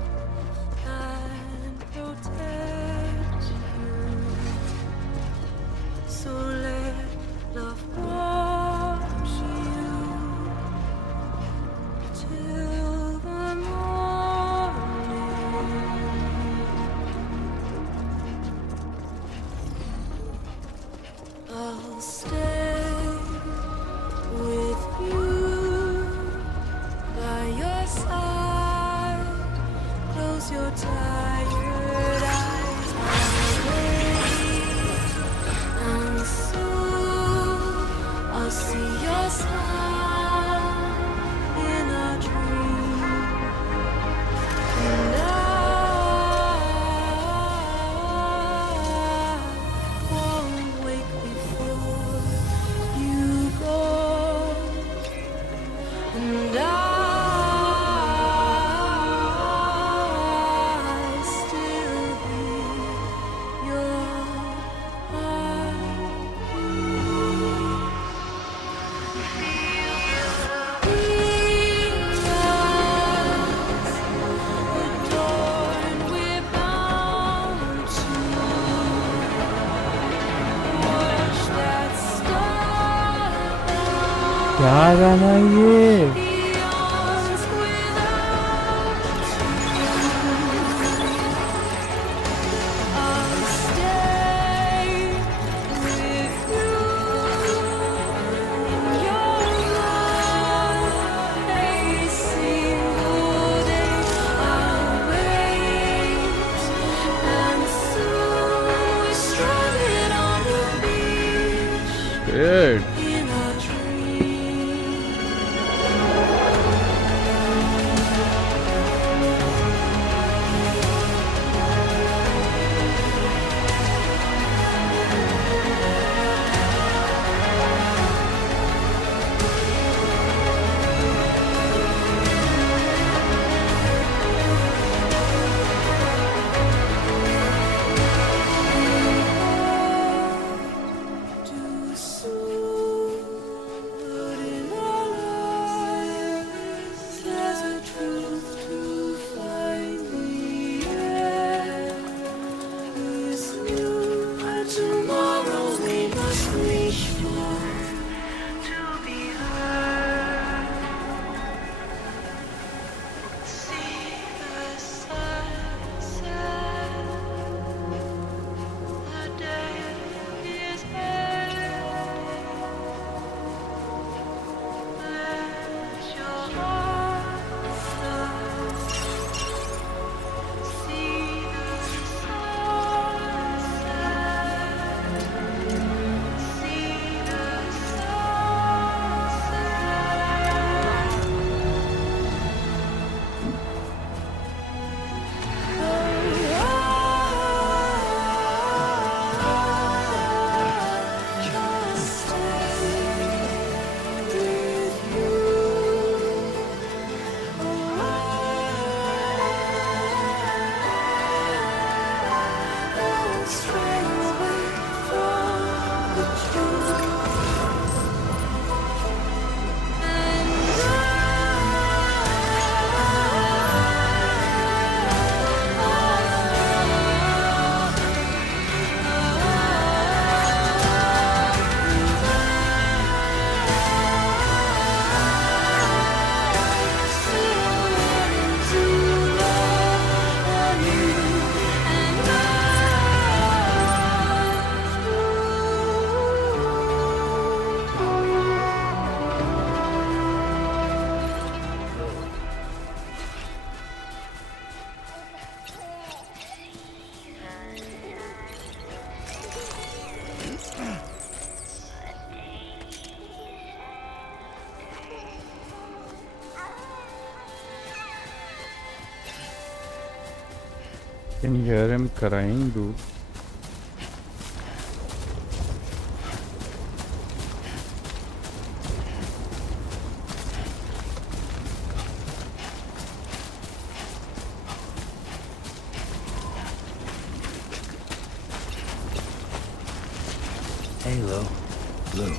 क्या गाना है ये? Good. Can you hear him crying, dude? Hey, Lou. Lou.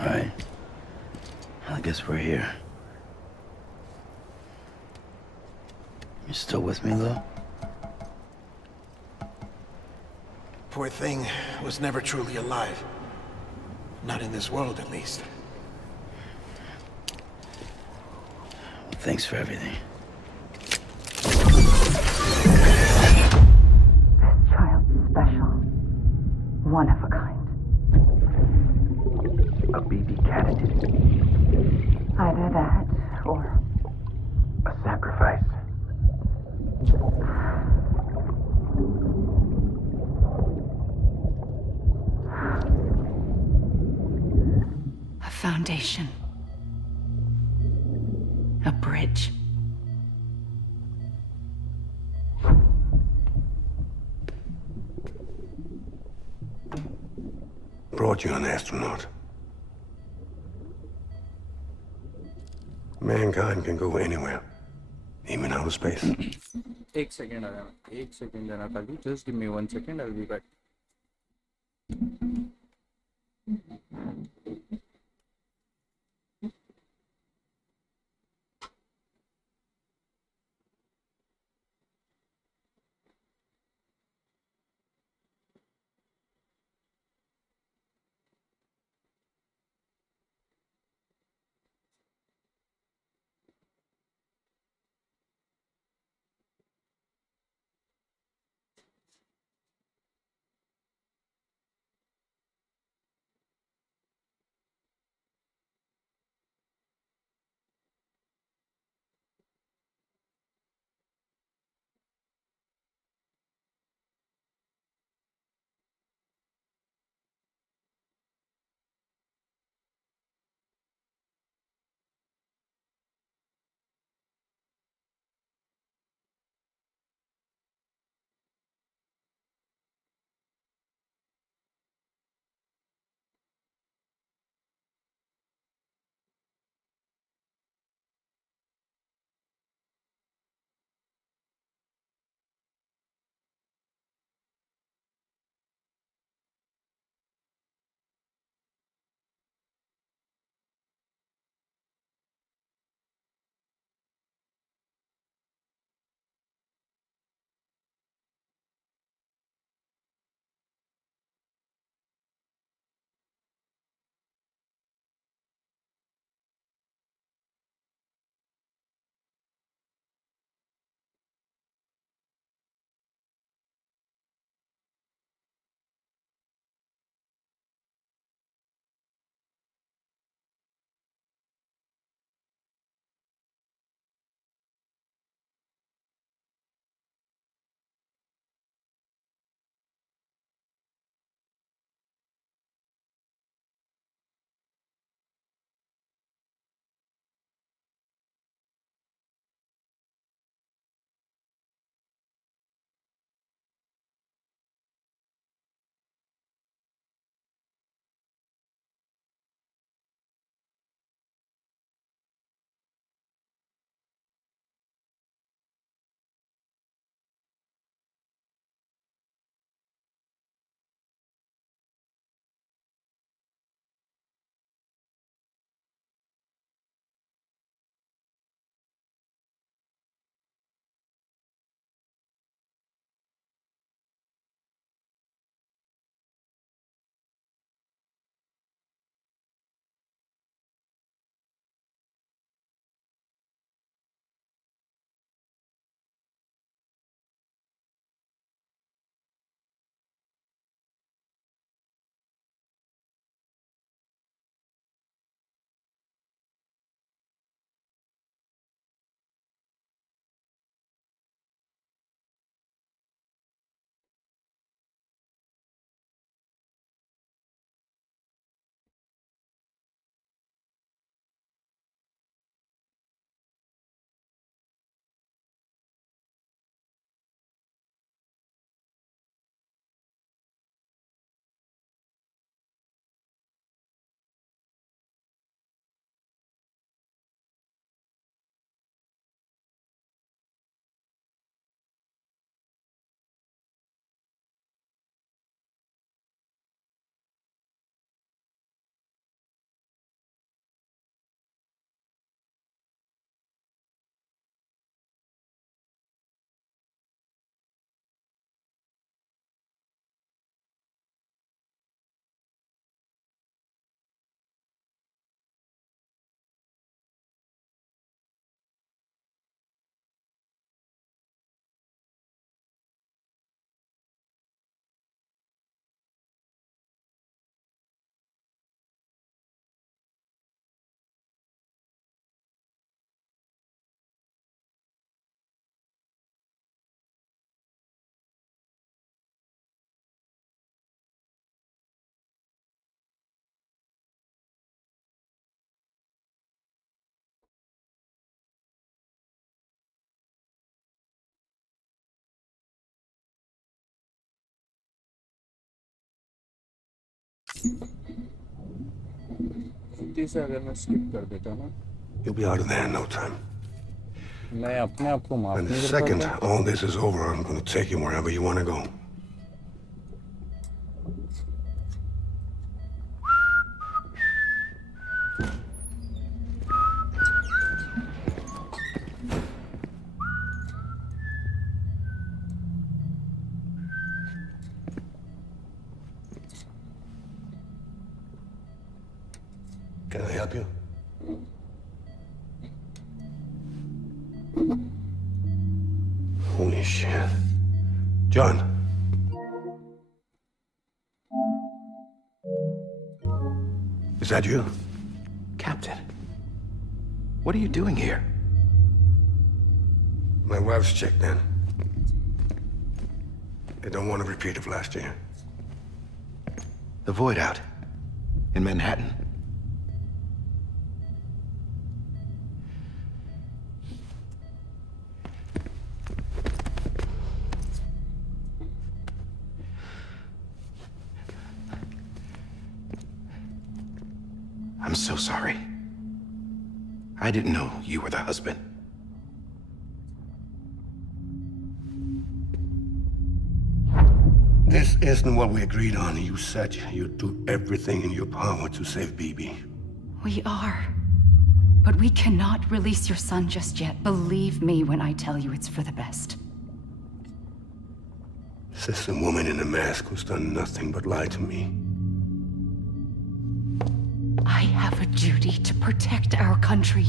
Alright. I guess we're here. You still with me, though? Poor thing was never truly alive. Not in this world, at least. Well, thanks for everything. This child's special. One of a kind. A baby candidate. Either that, or A sacrifice. A foundation. A bridge. Brought you an astronaut. Mankind can go anywhere, even outer space. एक second आ जाना, एक second देना खाली. Just give me 1 second, I'll be back. गलती से अगर मैं skip कर देता ना, You'll be out of there in no time. मैं अपने आप को माफ And the नहीं कर second पाता। all this is over, I'm gonna take you wherever you wanna go. Can I help you? Holy shit. John. Is that you? Captain, what are you doing here? My wife's checked in. They don't want a repeat of last year. The Void out in Manhattan. I'm so sorry. I didn't know you were the husband. This isn't what we agreed on. You said you'd do everything in your power to save BB. We are. But we cannot release your son just yet. Believe me when I tell you it's for the best. This is a woman in a mask who's done nothing but lie to me. I have a duty to protect our country.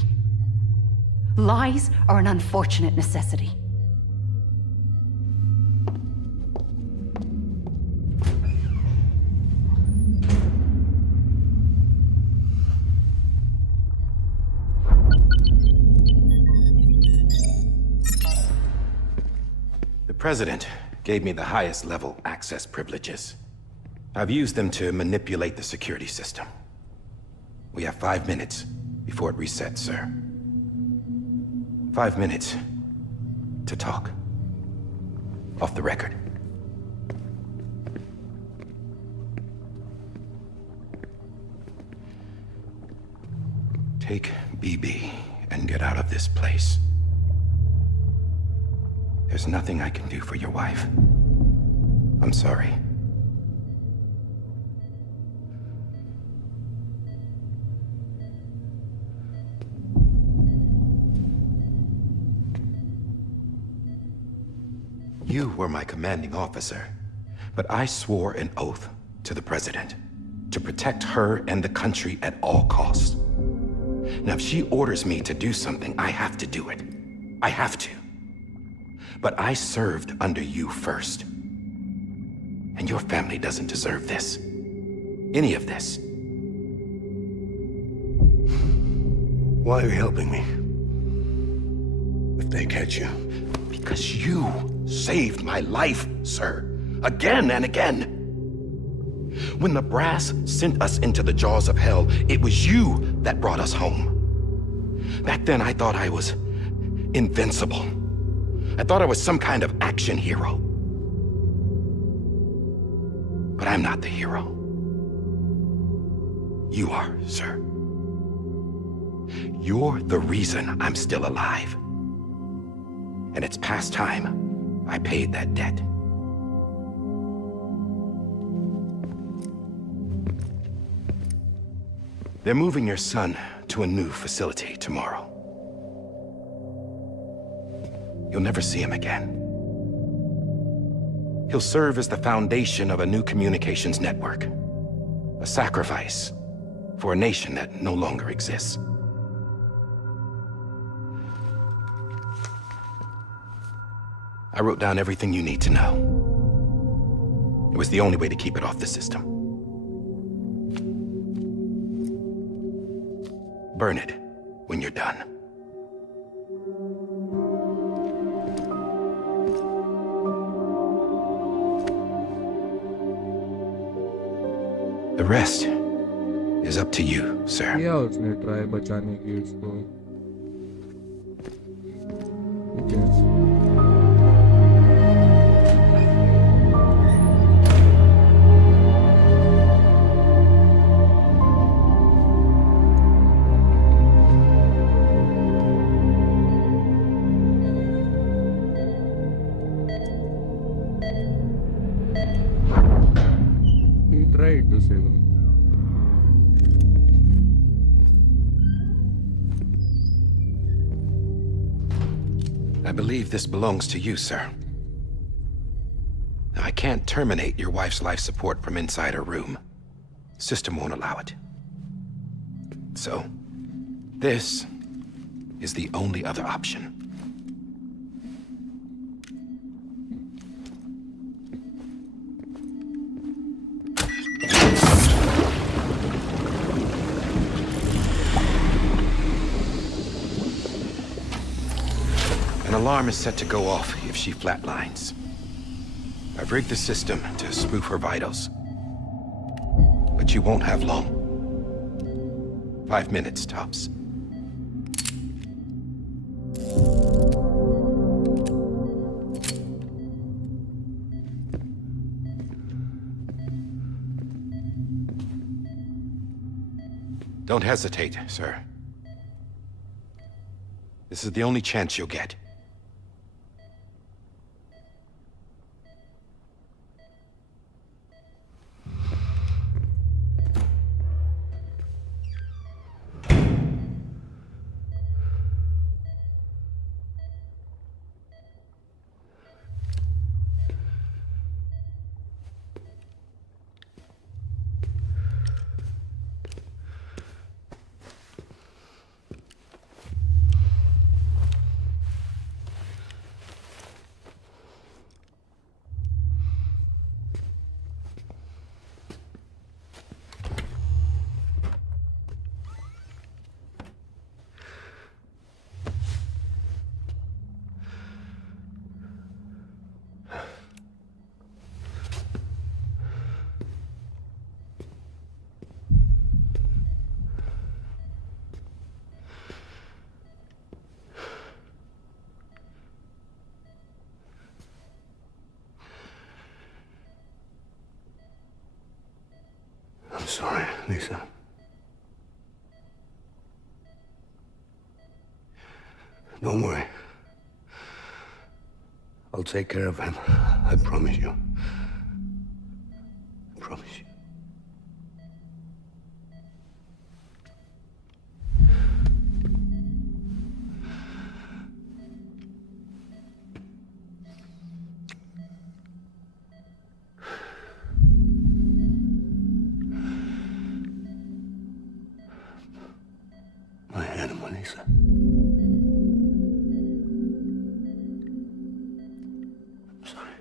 Lies are an unfortunate necessity. The President gave me the highest level access privileges. I've used them to manipulate the security system. We have 5 minutes before it resets, sir. 5 minutes to talk. Off the record. Take BB and get out of this place. There's nothing I can do for your wife. I'm sorry. You were my commanding officer, but I swore an oath to the President to protect her and the country at all costs. Now, if she orders me to do something, I have to do it. I have to. But I served under you first. And your family doesn't deserve this. Any of this. Why are you helping me? If they catch you. Because you saved my life, sir. Again and again. When the brass sent us into the jaws of hell, it was you that brought us home. Back then, I thought I was invincible. I thought I was some kind of action hero. But I'm not the hero. You are, sir. You're the reason I'm still alive. And it's past time I paid that debt. They're moving your son to a new facility tomorrow. You'll never see him again. He'll serve as the foundation of a new communications network. A sacrifice for a nation that no longer exists. I wrote down everything you need to know. It was the only way to keep it off the system. Burn it when you're done. The rest is up to you, sir. किया उसने try बचाने की उसको. Okay. need to save him. I believe this belongs to you, sir. I can't terminate your wife's life support from inside her room. System won't allow it. So, this is the only other option. An alarm is set to go off if she flatlines. I've rigged the system to spoof her vitals. But you won't have long. 5 minutes, tops. Don't hesitate, sir. This is the only chance you'll get. I'm sorry, Lisa. Don't worry. I'll take care of him. I promise you. I promise you. My animal, Lisa. I'm sorry.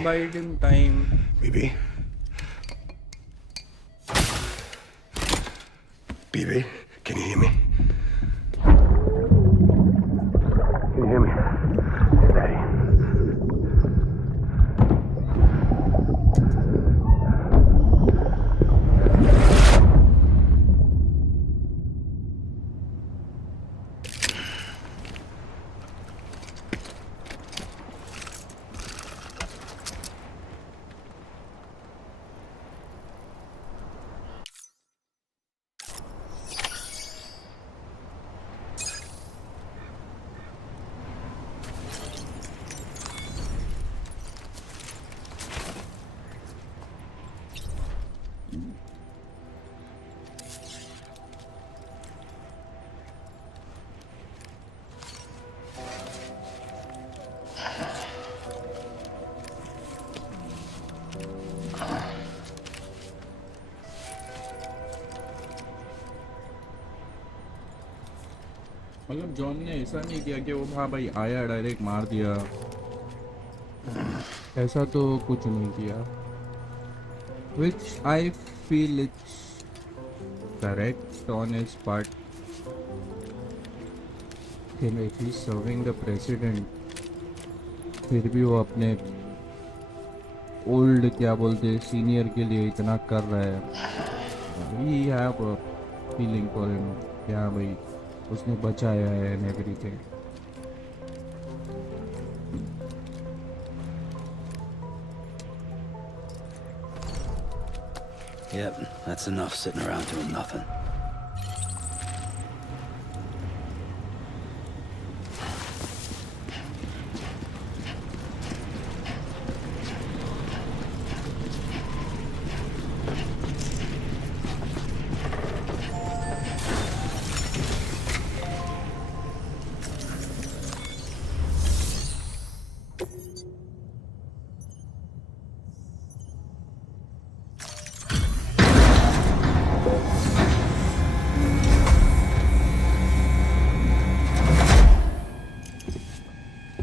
Biden time. BB? BB, can you hear me? Can you hear me? Steady. मतलब John ने ऐसा नहीं किया कि वो हाँ भाई आया डायरेक्ट मार दिया, ऐसा तो कुछ नहीं किया, which I feel it's correct on his part. If he's serving the president, फिर भी वो अपने ओल्ड क्या बोलते सीनियर के लिए इतना कर रहा है। We have a feeling for him, क्या भाई उसने बचाया है and everything. Yep, that's enough sitting around doing nothing.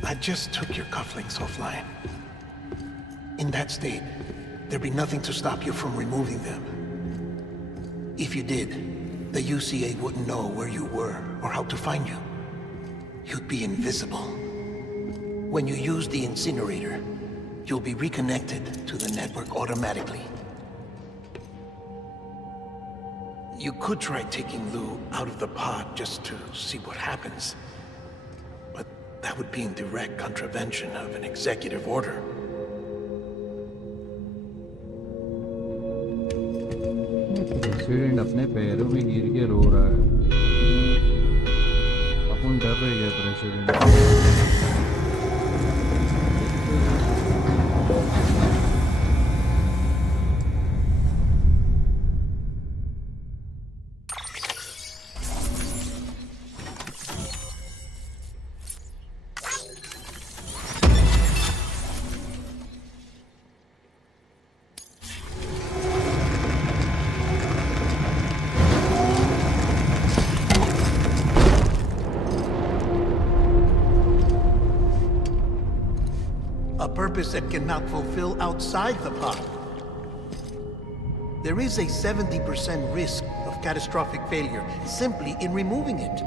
I just took your cufflinks offline. In that state, there'd be nothing to stop you from removing them. If you did, the UCA wouldn't know where you were or how to find you. You'd be invisible. When you use the incinerator, you'll be reconnected to the network automatically. You could try taking Lou out of the pod just to see what happens. That would be in direct contravention of an executive order. President अपने पैरों में गिर के रो रहा है, अपन डर रहे हैं president. A purpose that cannot fulfill outside the pod. There is a 70% risk of catastrophic failure simply in removing it.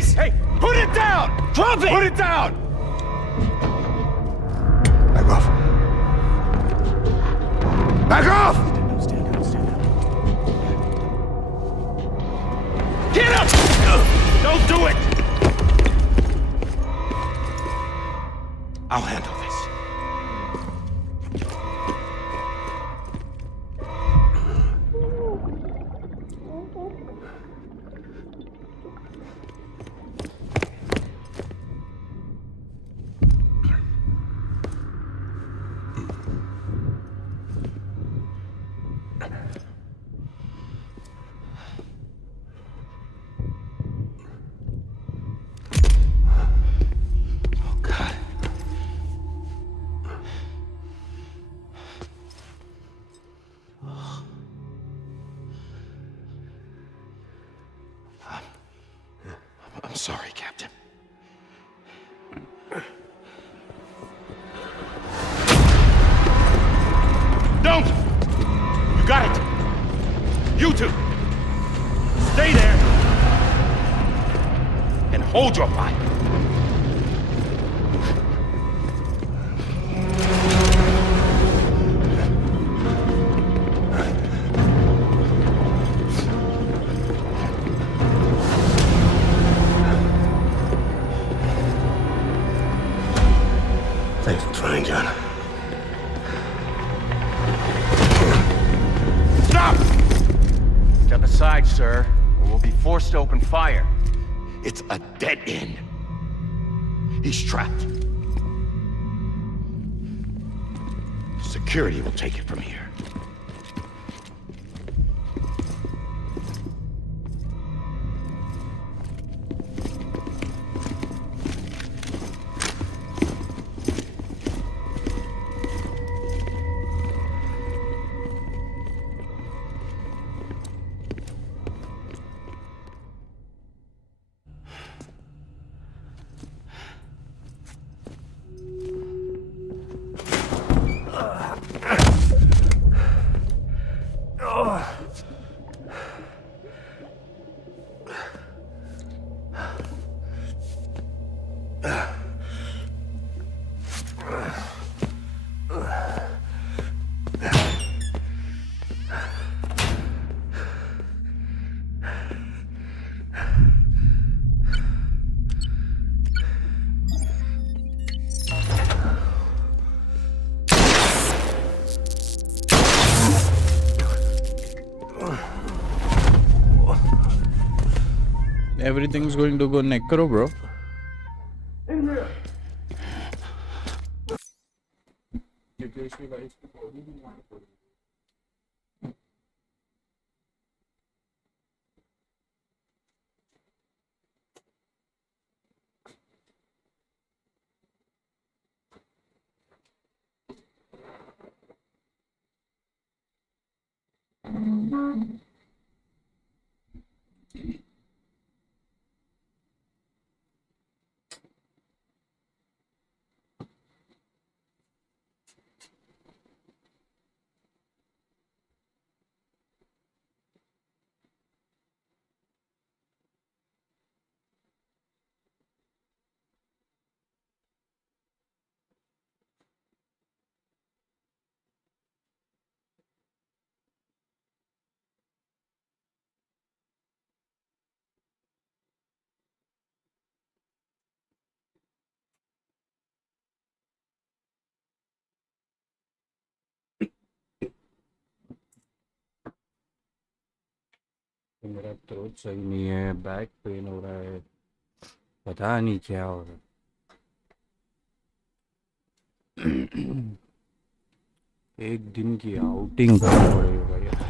face! Hey, put it down! Drop it! Put it down! Back off. Back off! Get up! Don't do it! I'll handle this. I'm sorry, Captain. Don't! You got it! You two! Stay there! And hold your fire! Thanks for trying, John. Stop! Step aside, sir, or we'll be forced to open fire. It's a dead end. He's trapped. Security will take it from here. Everything's going to go necro, bro. मेरा throat सही नहीं है, back pain हो रहा है, पता नहीं क्या हो रहा है। एक दिन की आउटिंग करना पड़ेगा यार।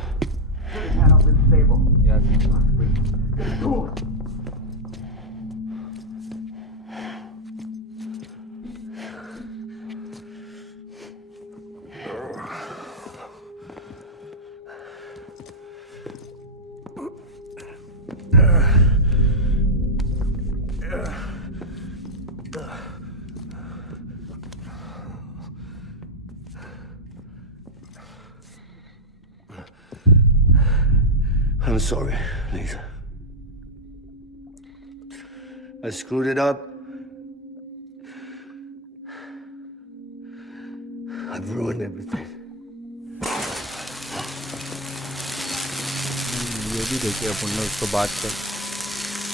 I'm sorry, Lisa. I screwed it up. I've ruined everything. ये भी देखिए अपन ने उसको बात कर.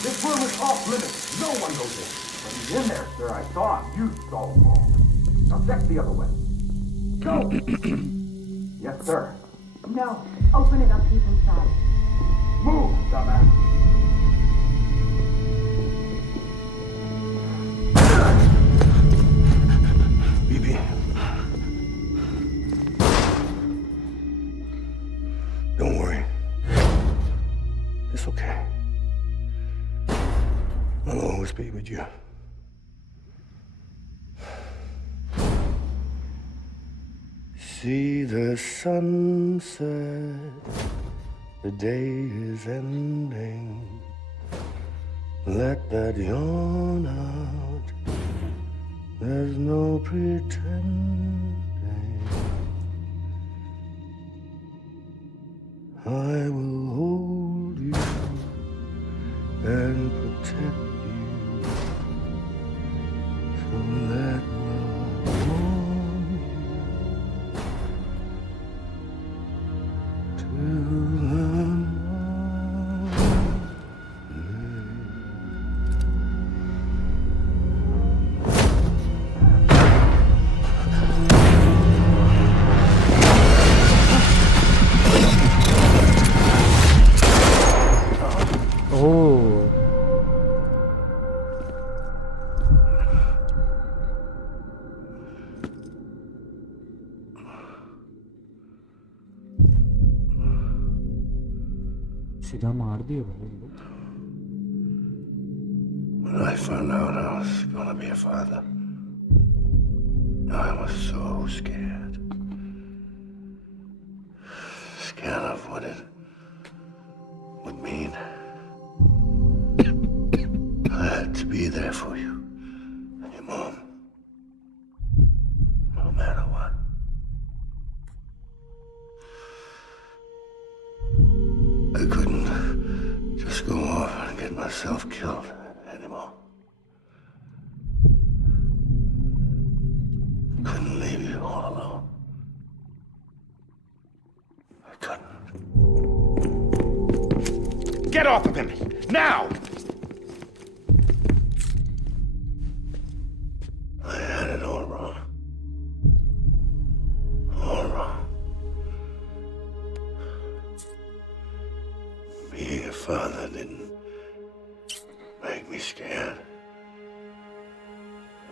This room is off limits. No one goes in. But he's in there, sir. I saw him. You saw him wrong. Now check the other way. Go! Yes, sir. No. Open it up. He's inside. Move, dumbass. BB. Don't worry. It's okay. I'll always be with you. See the sunset, the day is ending. Let that yawn out, there's no pretending. I will hold you and protect you. So let love warm you till the सीधा मार दिया भाई. When I found out I was gonna be a father, I was so scared. Scared of what it would mean. I had to be there for you and your mom, no matter what. I couldn't just go off and get myself killed anymore. Couldn't leave you all alone. I couldn't. Get off of him! Now! I had it all wrong. All wrong. Being a father didn't make me scared.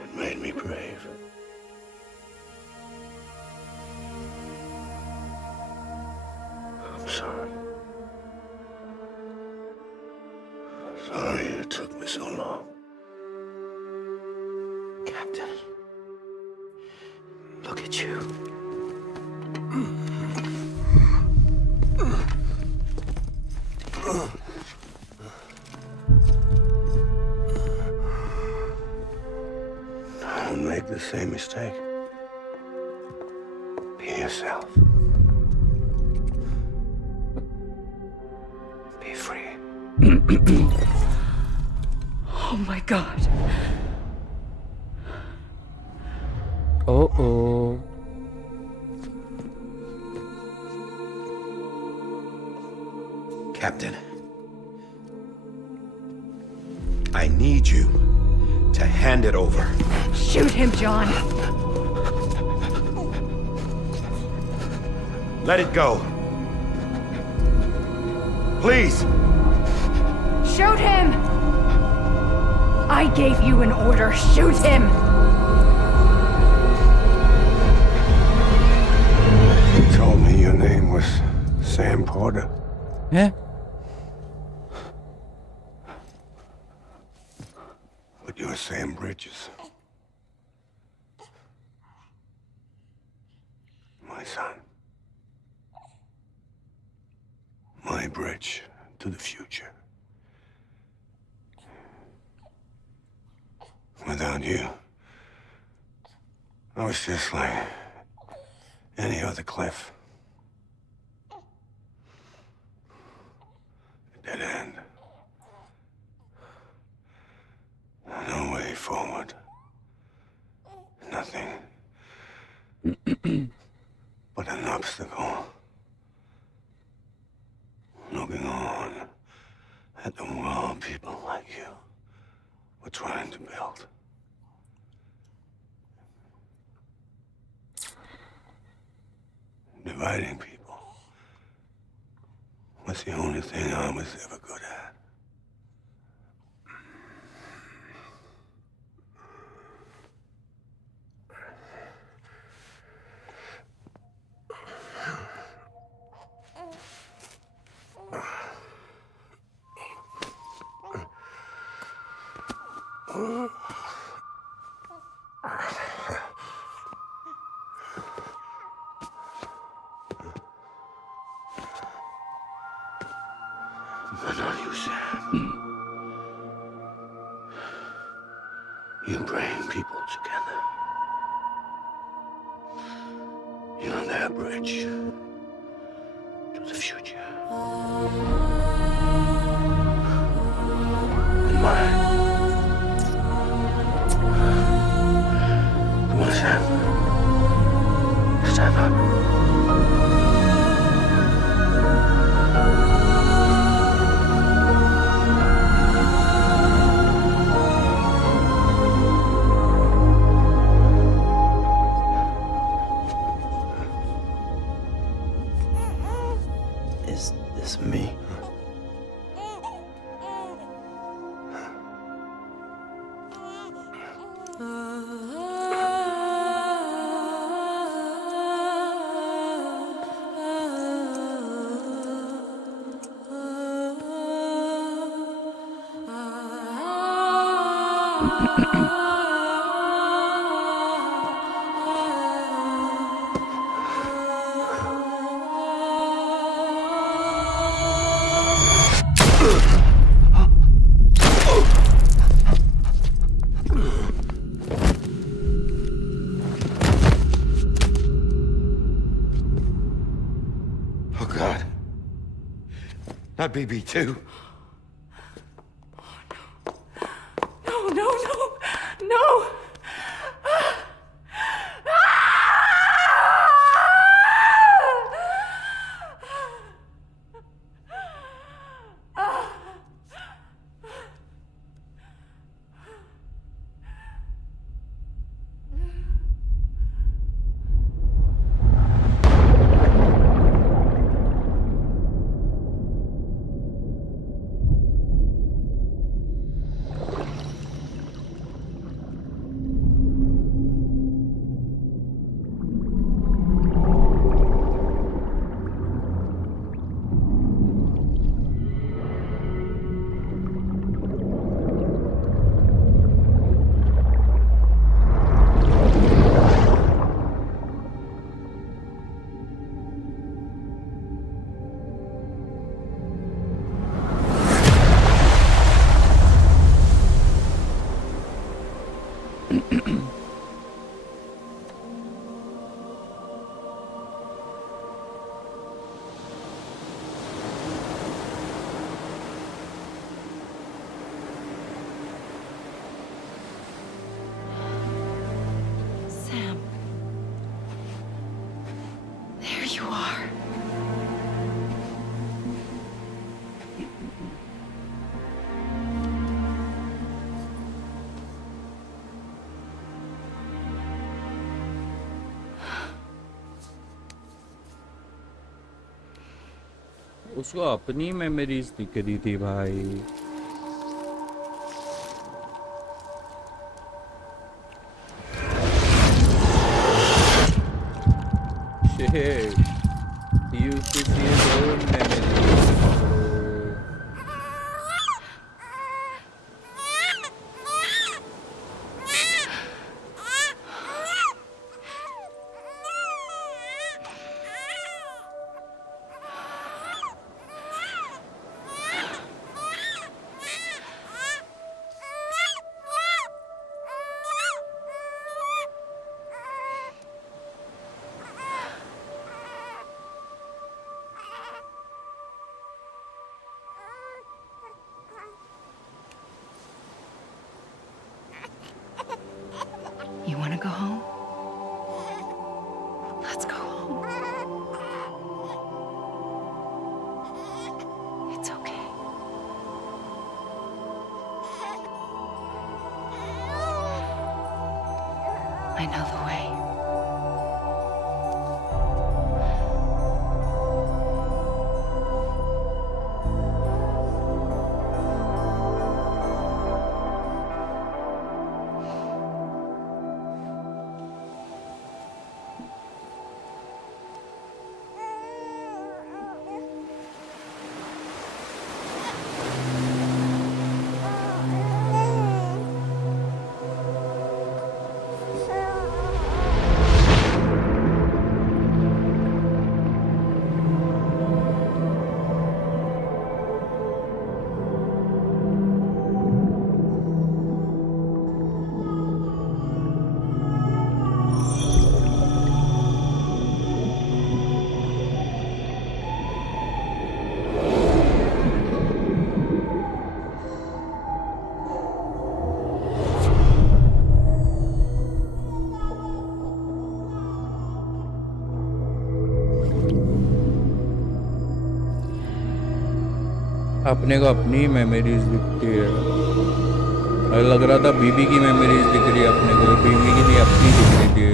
It made me brave. I'm sorry. Sorry it took me so long. Captain, look at you. Don't make the same mistake. Be yourself. Be free. Oh my god. Oh. Captain, I need you to hand it over. Shoot him, John. Let it go. Please. Shoot him! I gave you an order. Shoot him! You told me your name was Sam Porter. Yeah. But you're Sam Bridges. My son. My bridge to the future. Without you, I was just like any other Cliff. A dead end. obstacle. Looking on at the world people like you were trying to build. Dividing people was the only thing I was ever good at. But not you, Sam. You bring people together. You're their bridge to the future. And mine. Come on, Sam. Stand up. Is this me? Oh, God. Not BB2. No, no, no, no! Sam. There you are. उसको अपनी memories दिख रही थी भाई. Shit. He used to see his own memories. I know the way. अपने को अपनी memories दिखती है। और लग रहा था बीबी की मेमोरीज दिख रही है अपने को, बीबी की नहीं अपनी दिख रही थी।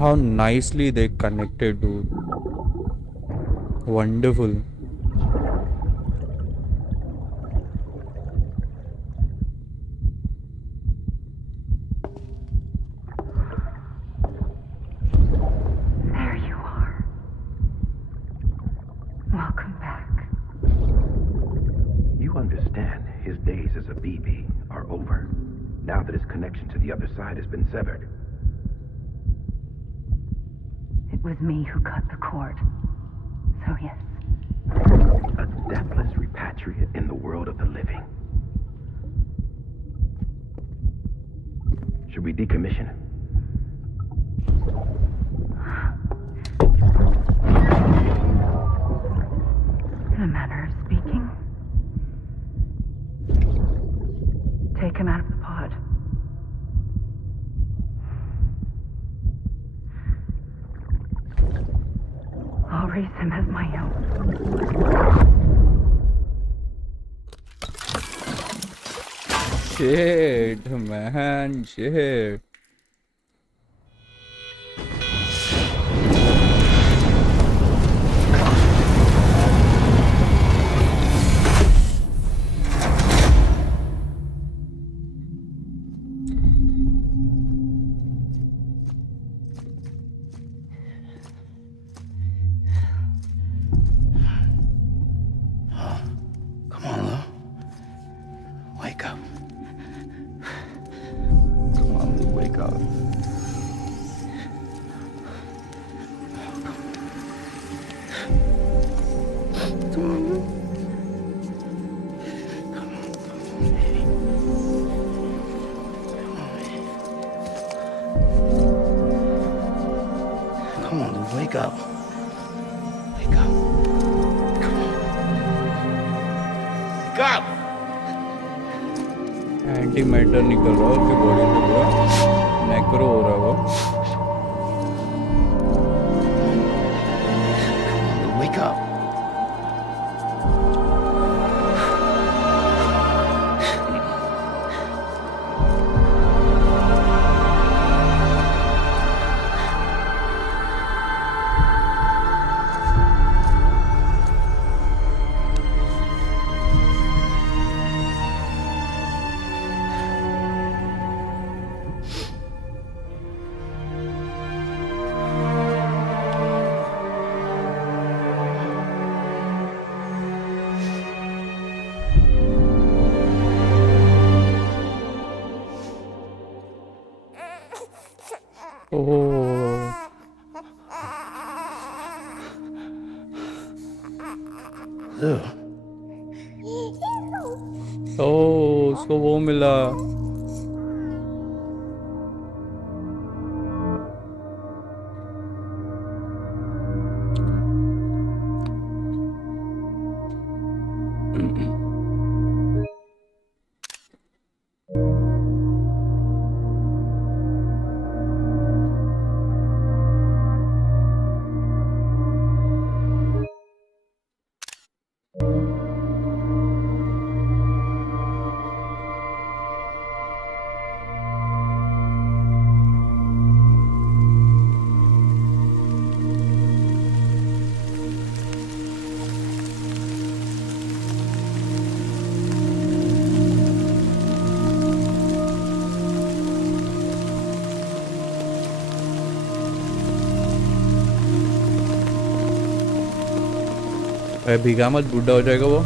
How nicely they connected, dude. Wonderful. Side has been severed. It was me who cut the cord. So yes. A deathless repatriate in the world of the living. Should we decommission him? In a manner of speaking. Take him out of the pod. I'll raise him as my own. Shit, man, shit. Wake up. Wake up. Come on. Wake up! Anti matter निकल रहा है उसकी body से, पूरा नेक्रो हो रहा है वो। Wake up. उसको वो मिला। अरे भीगा मत, बूढ़ा हो जाएगा वो।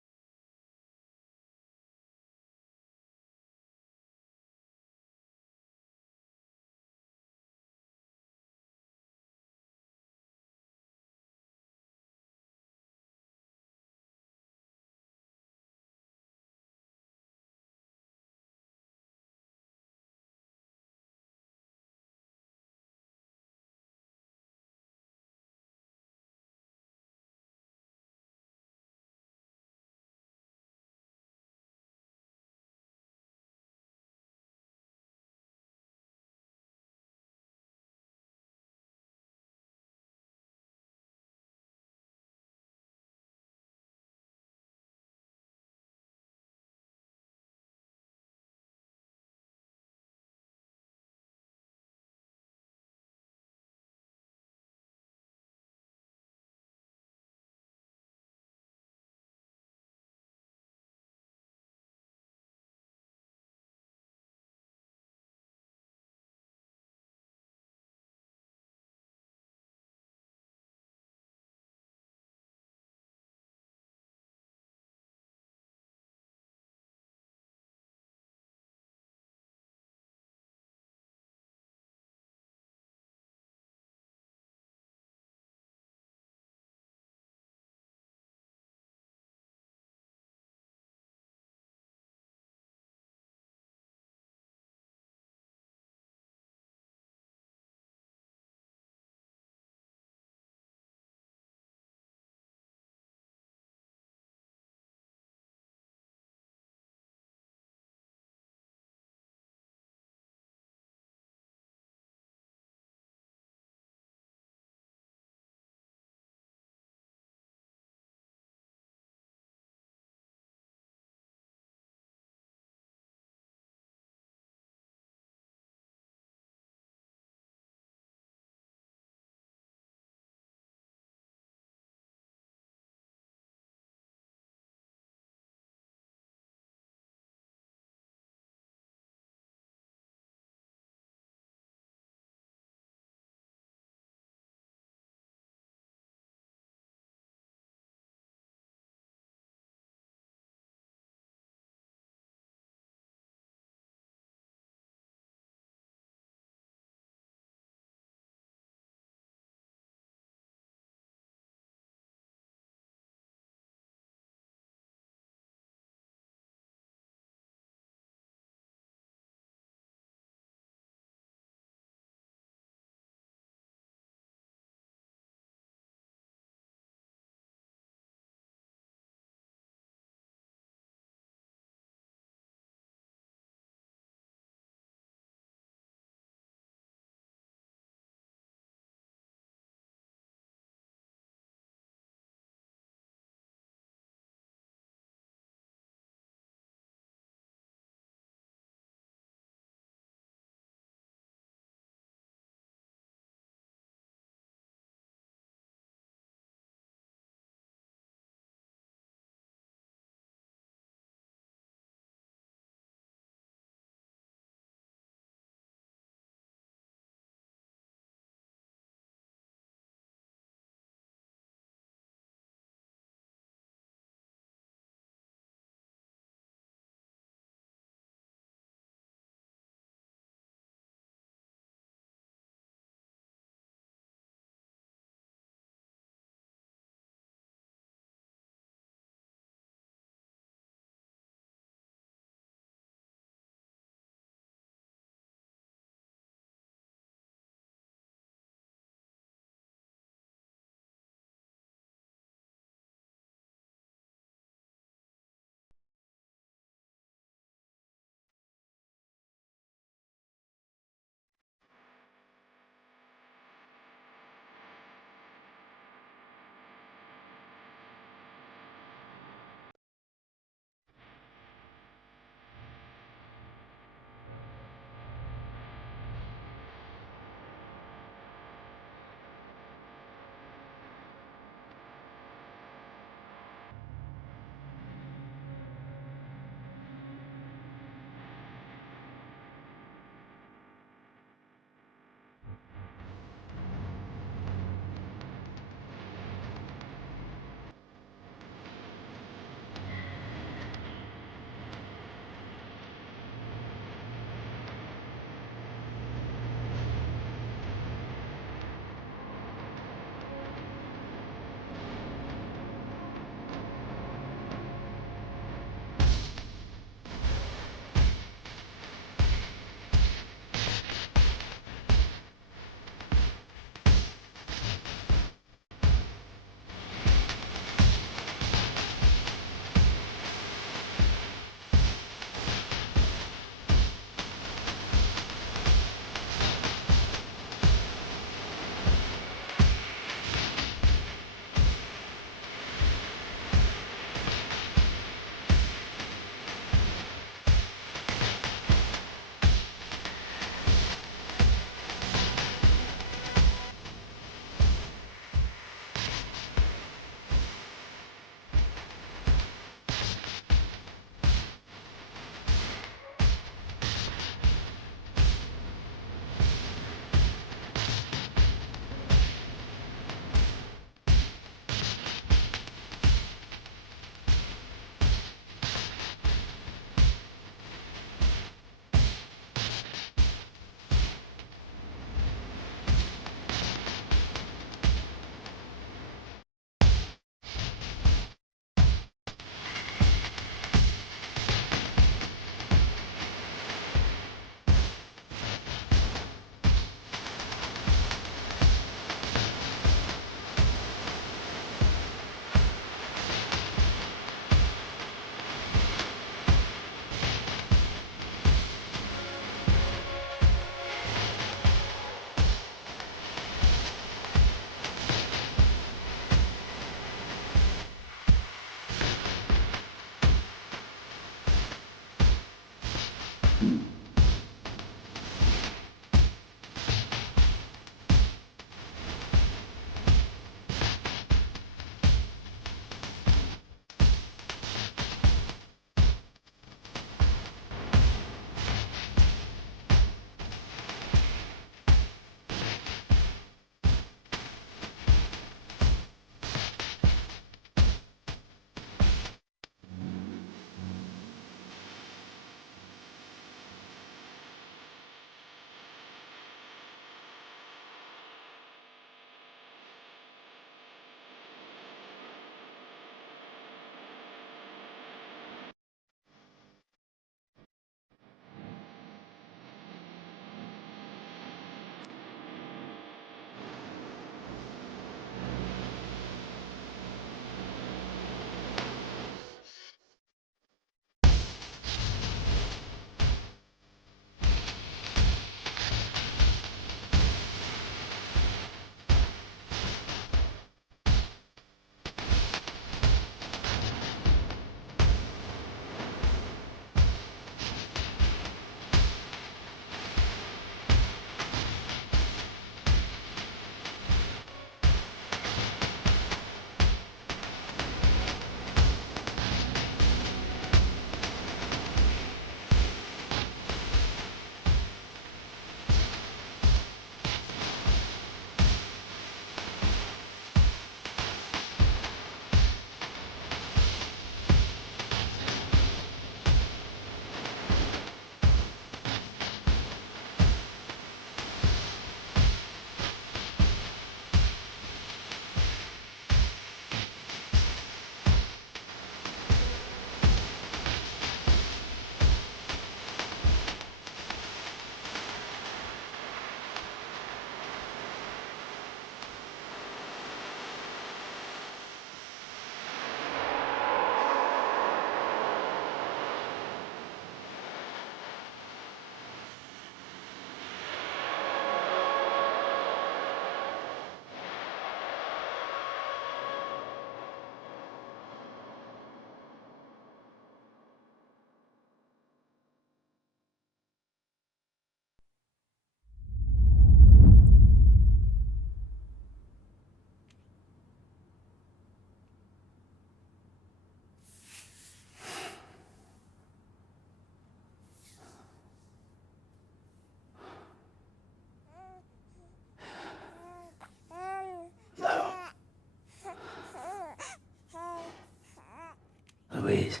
Moiz.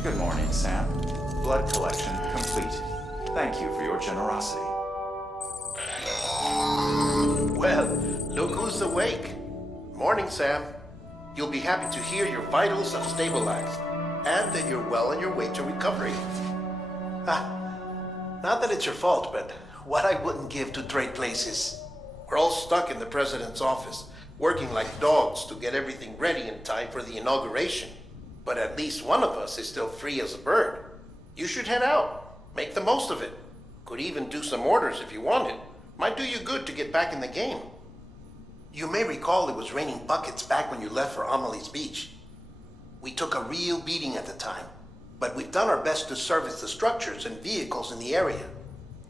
Good morning, Sam. Blood collection complete. Thank you for your generosity. Well, look who's awake. Morning, Sam. You'll be happy to hear your vitals have stabilized, and that you're well on your way to recovery. Not that it's your fault, but what I wouldn't give to trade places. We're all stuck in the president's office, working like dogs to get everything ready in time for the inauguration. But at least one of us is still free as a bird. You should head out. Make the most of it. Could even do some orders if you wanted. Might do you good to get back in the game. You may recall it was raining buckets back when you left for Amelie's Beach. We took a real beating at the time, but we've done our best to service the structures and vehicles in the area.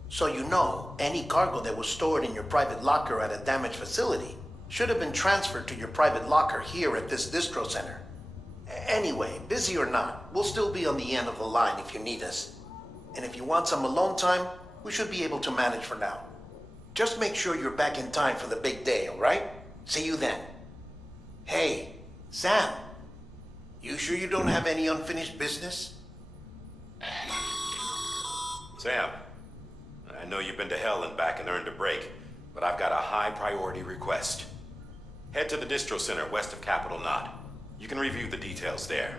So you know, any cargo that was stored in your private locker at a damaged facility should have been transferred to your private locker here at this distro center. Anyway, busy or not, we'll still be on the end of the line if you need us. And if you want some alone time, we should be able to manage for now. Just make sure you're back in time for the big day, all right? See you then. Hey, Sam, you sure you don't have any unfinished business? Sam, I know you've been to hell and back and earned a break, but I've got a high priority request. Head to the distro center west of Capital Knot. You can review the details there.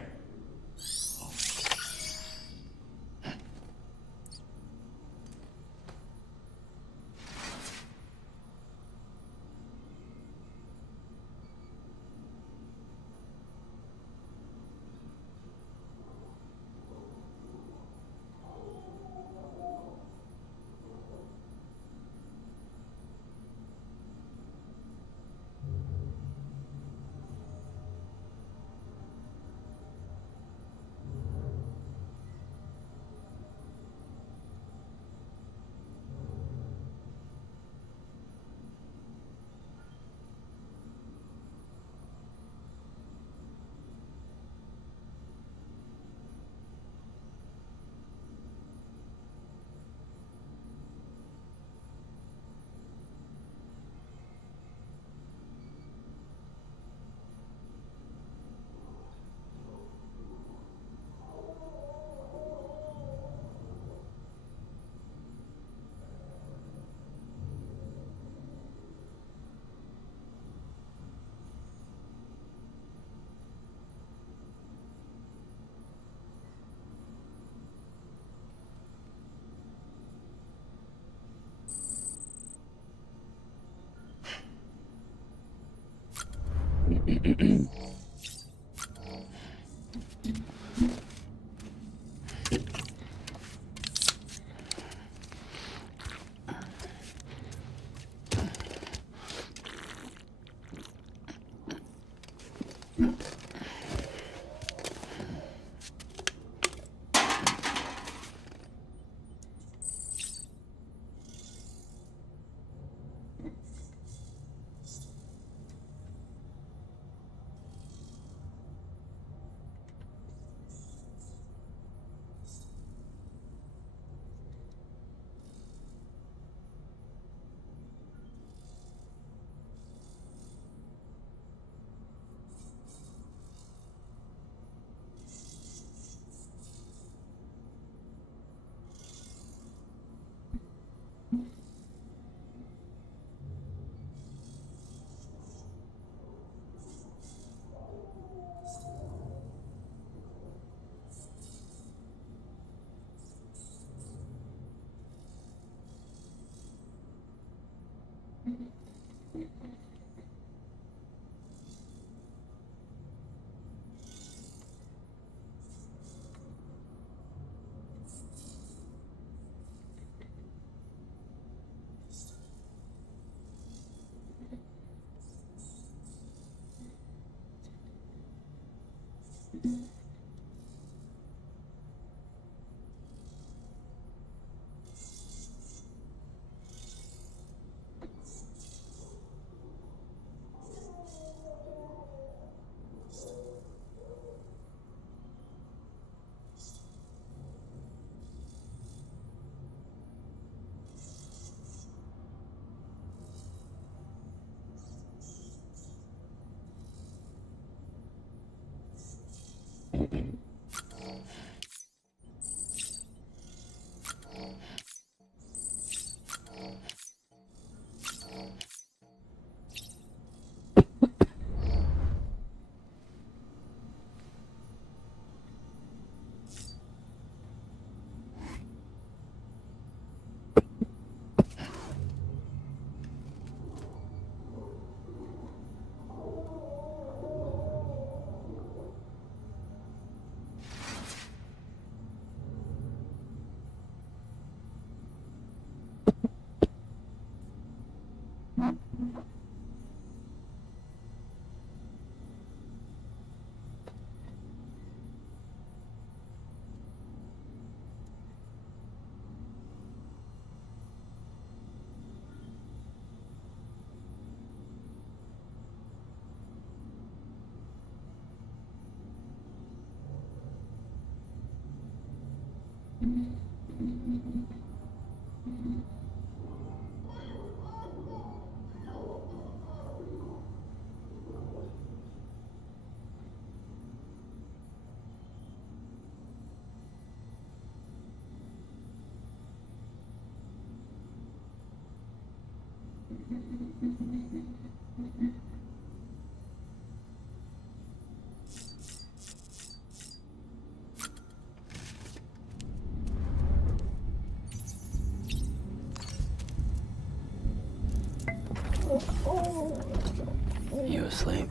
You asleep?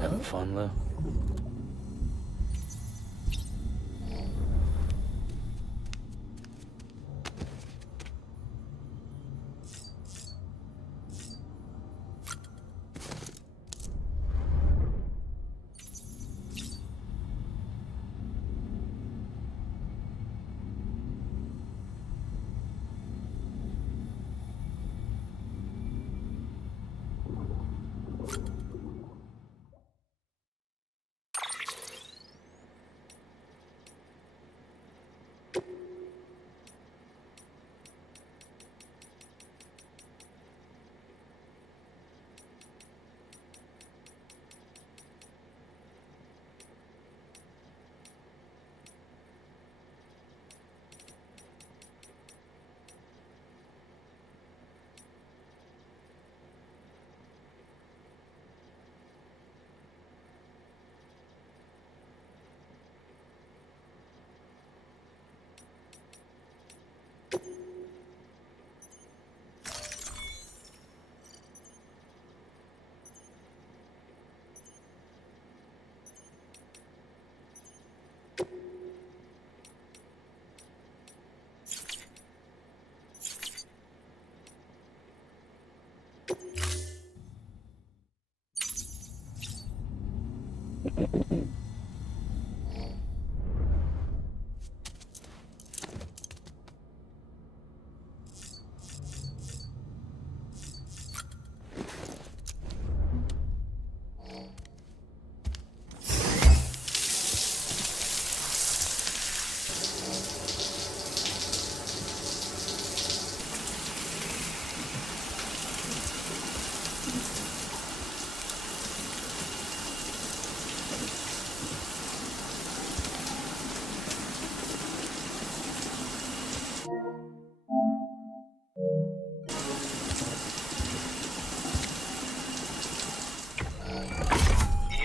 Having fun, Lou?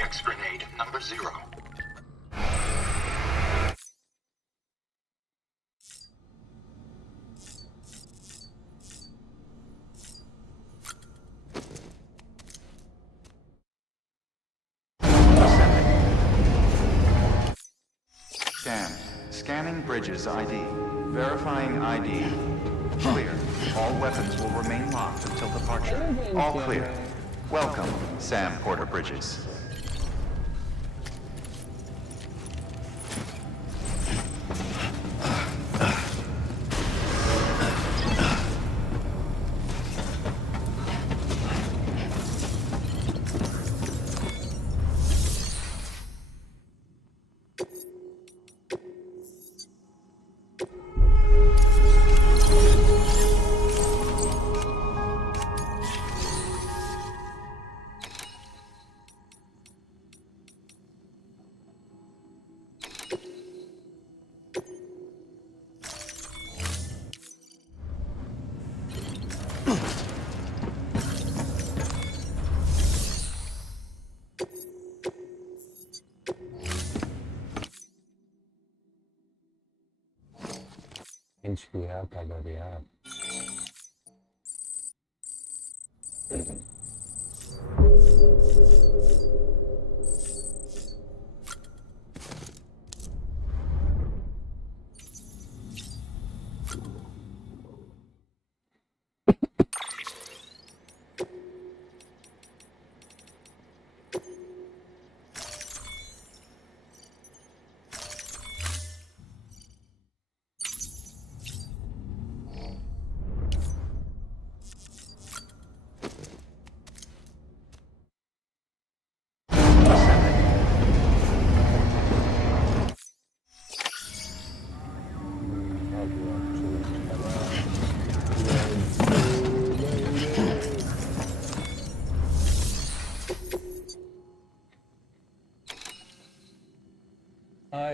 EX grenade number 0. Scanning bridges ID. Verifying ID. Clear. All weapons will remain locked until departure. All clear. Welcome, Sam Porter Bridges.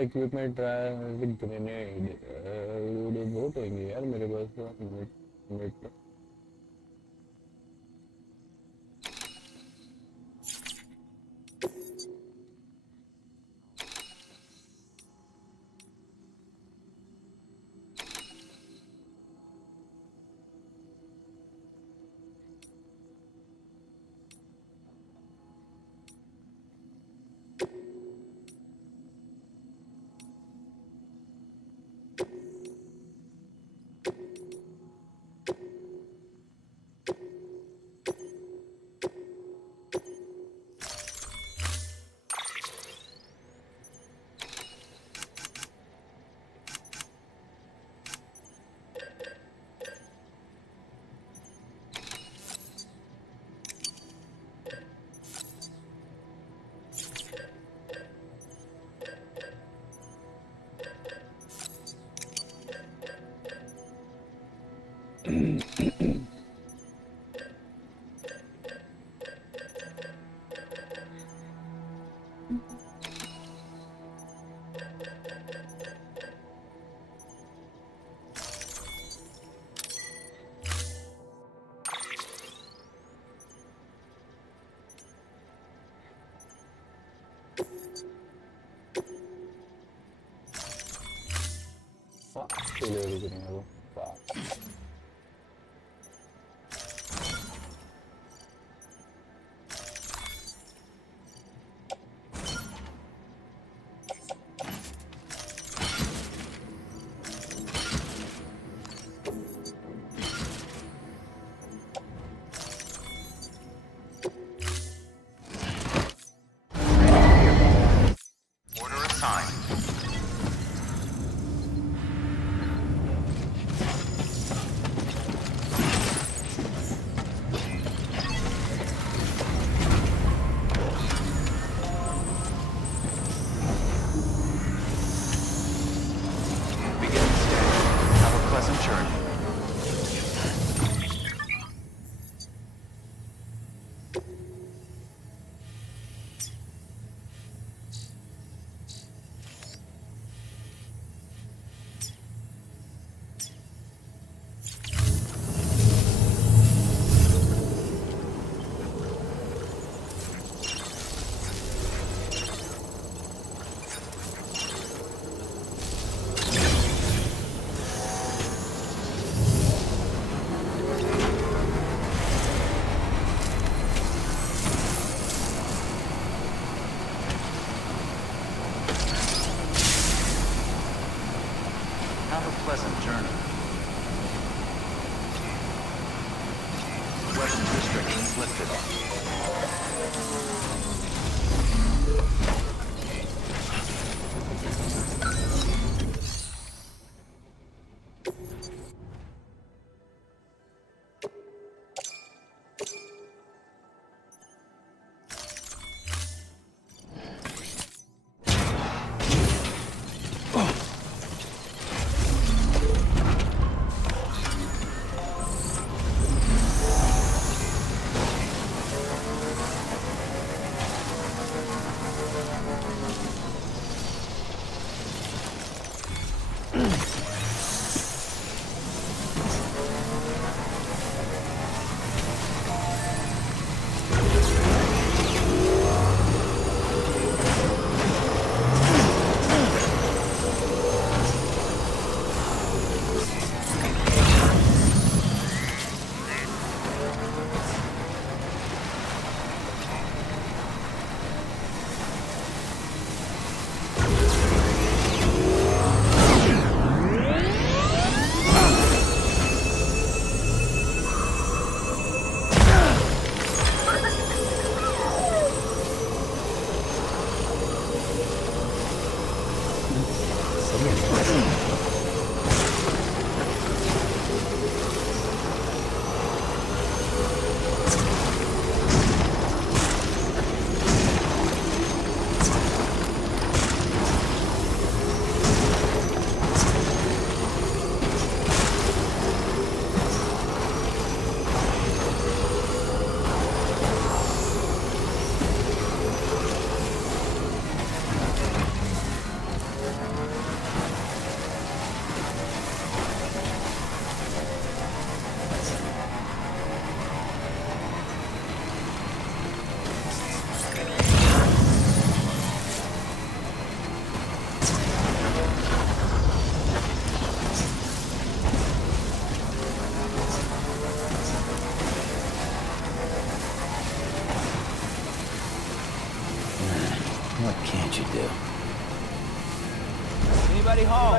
Equipment with grenade बहुत होंगे यार मेरे पास minute pleasant journey. Weapons restrictions lifted. What can't you do? Anybody home?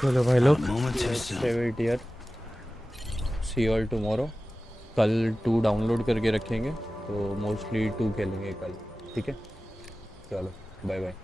चलो भाई लोग, see all tomorrow. कल 2 download करके रखेंगे तो मोस्टली 2 खेलेंगे कल, ठीक है? चलो बाय बाय।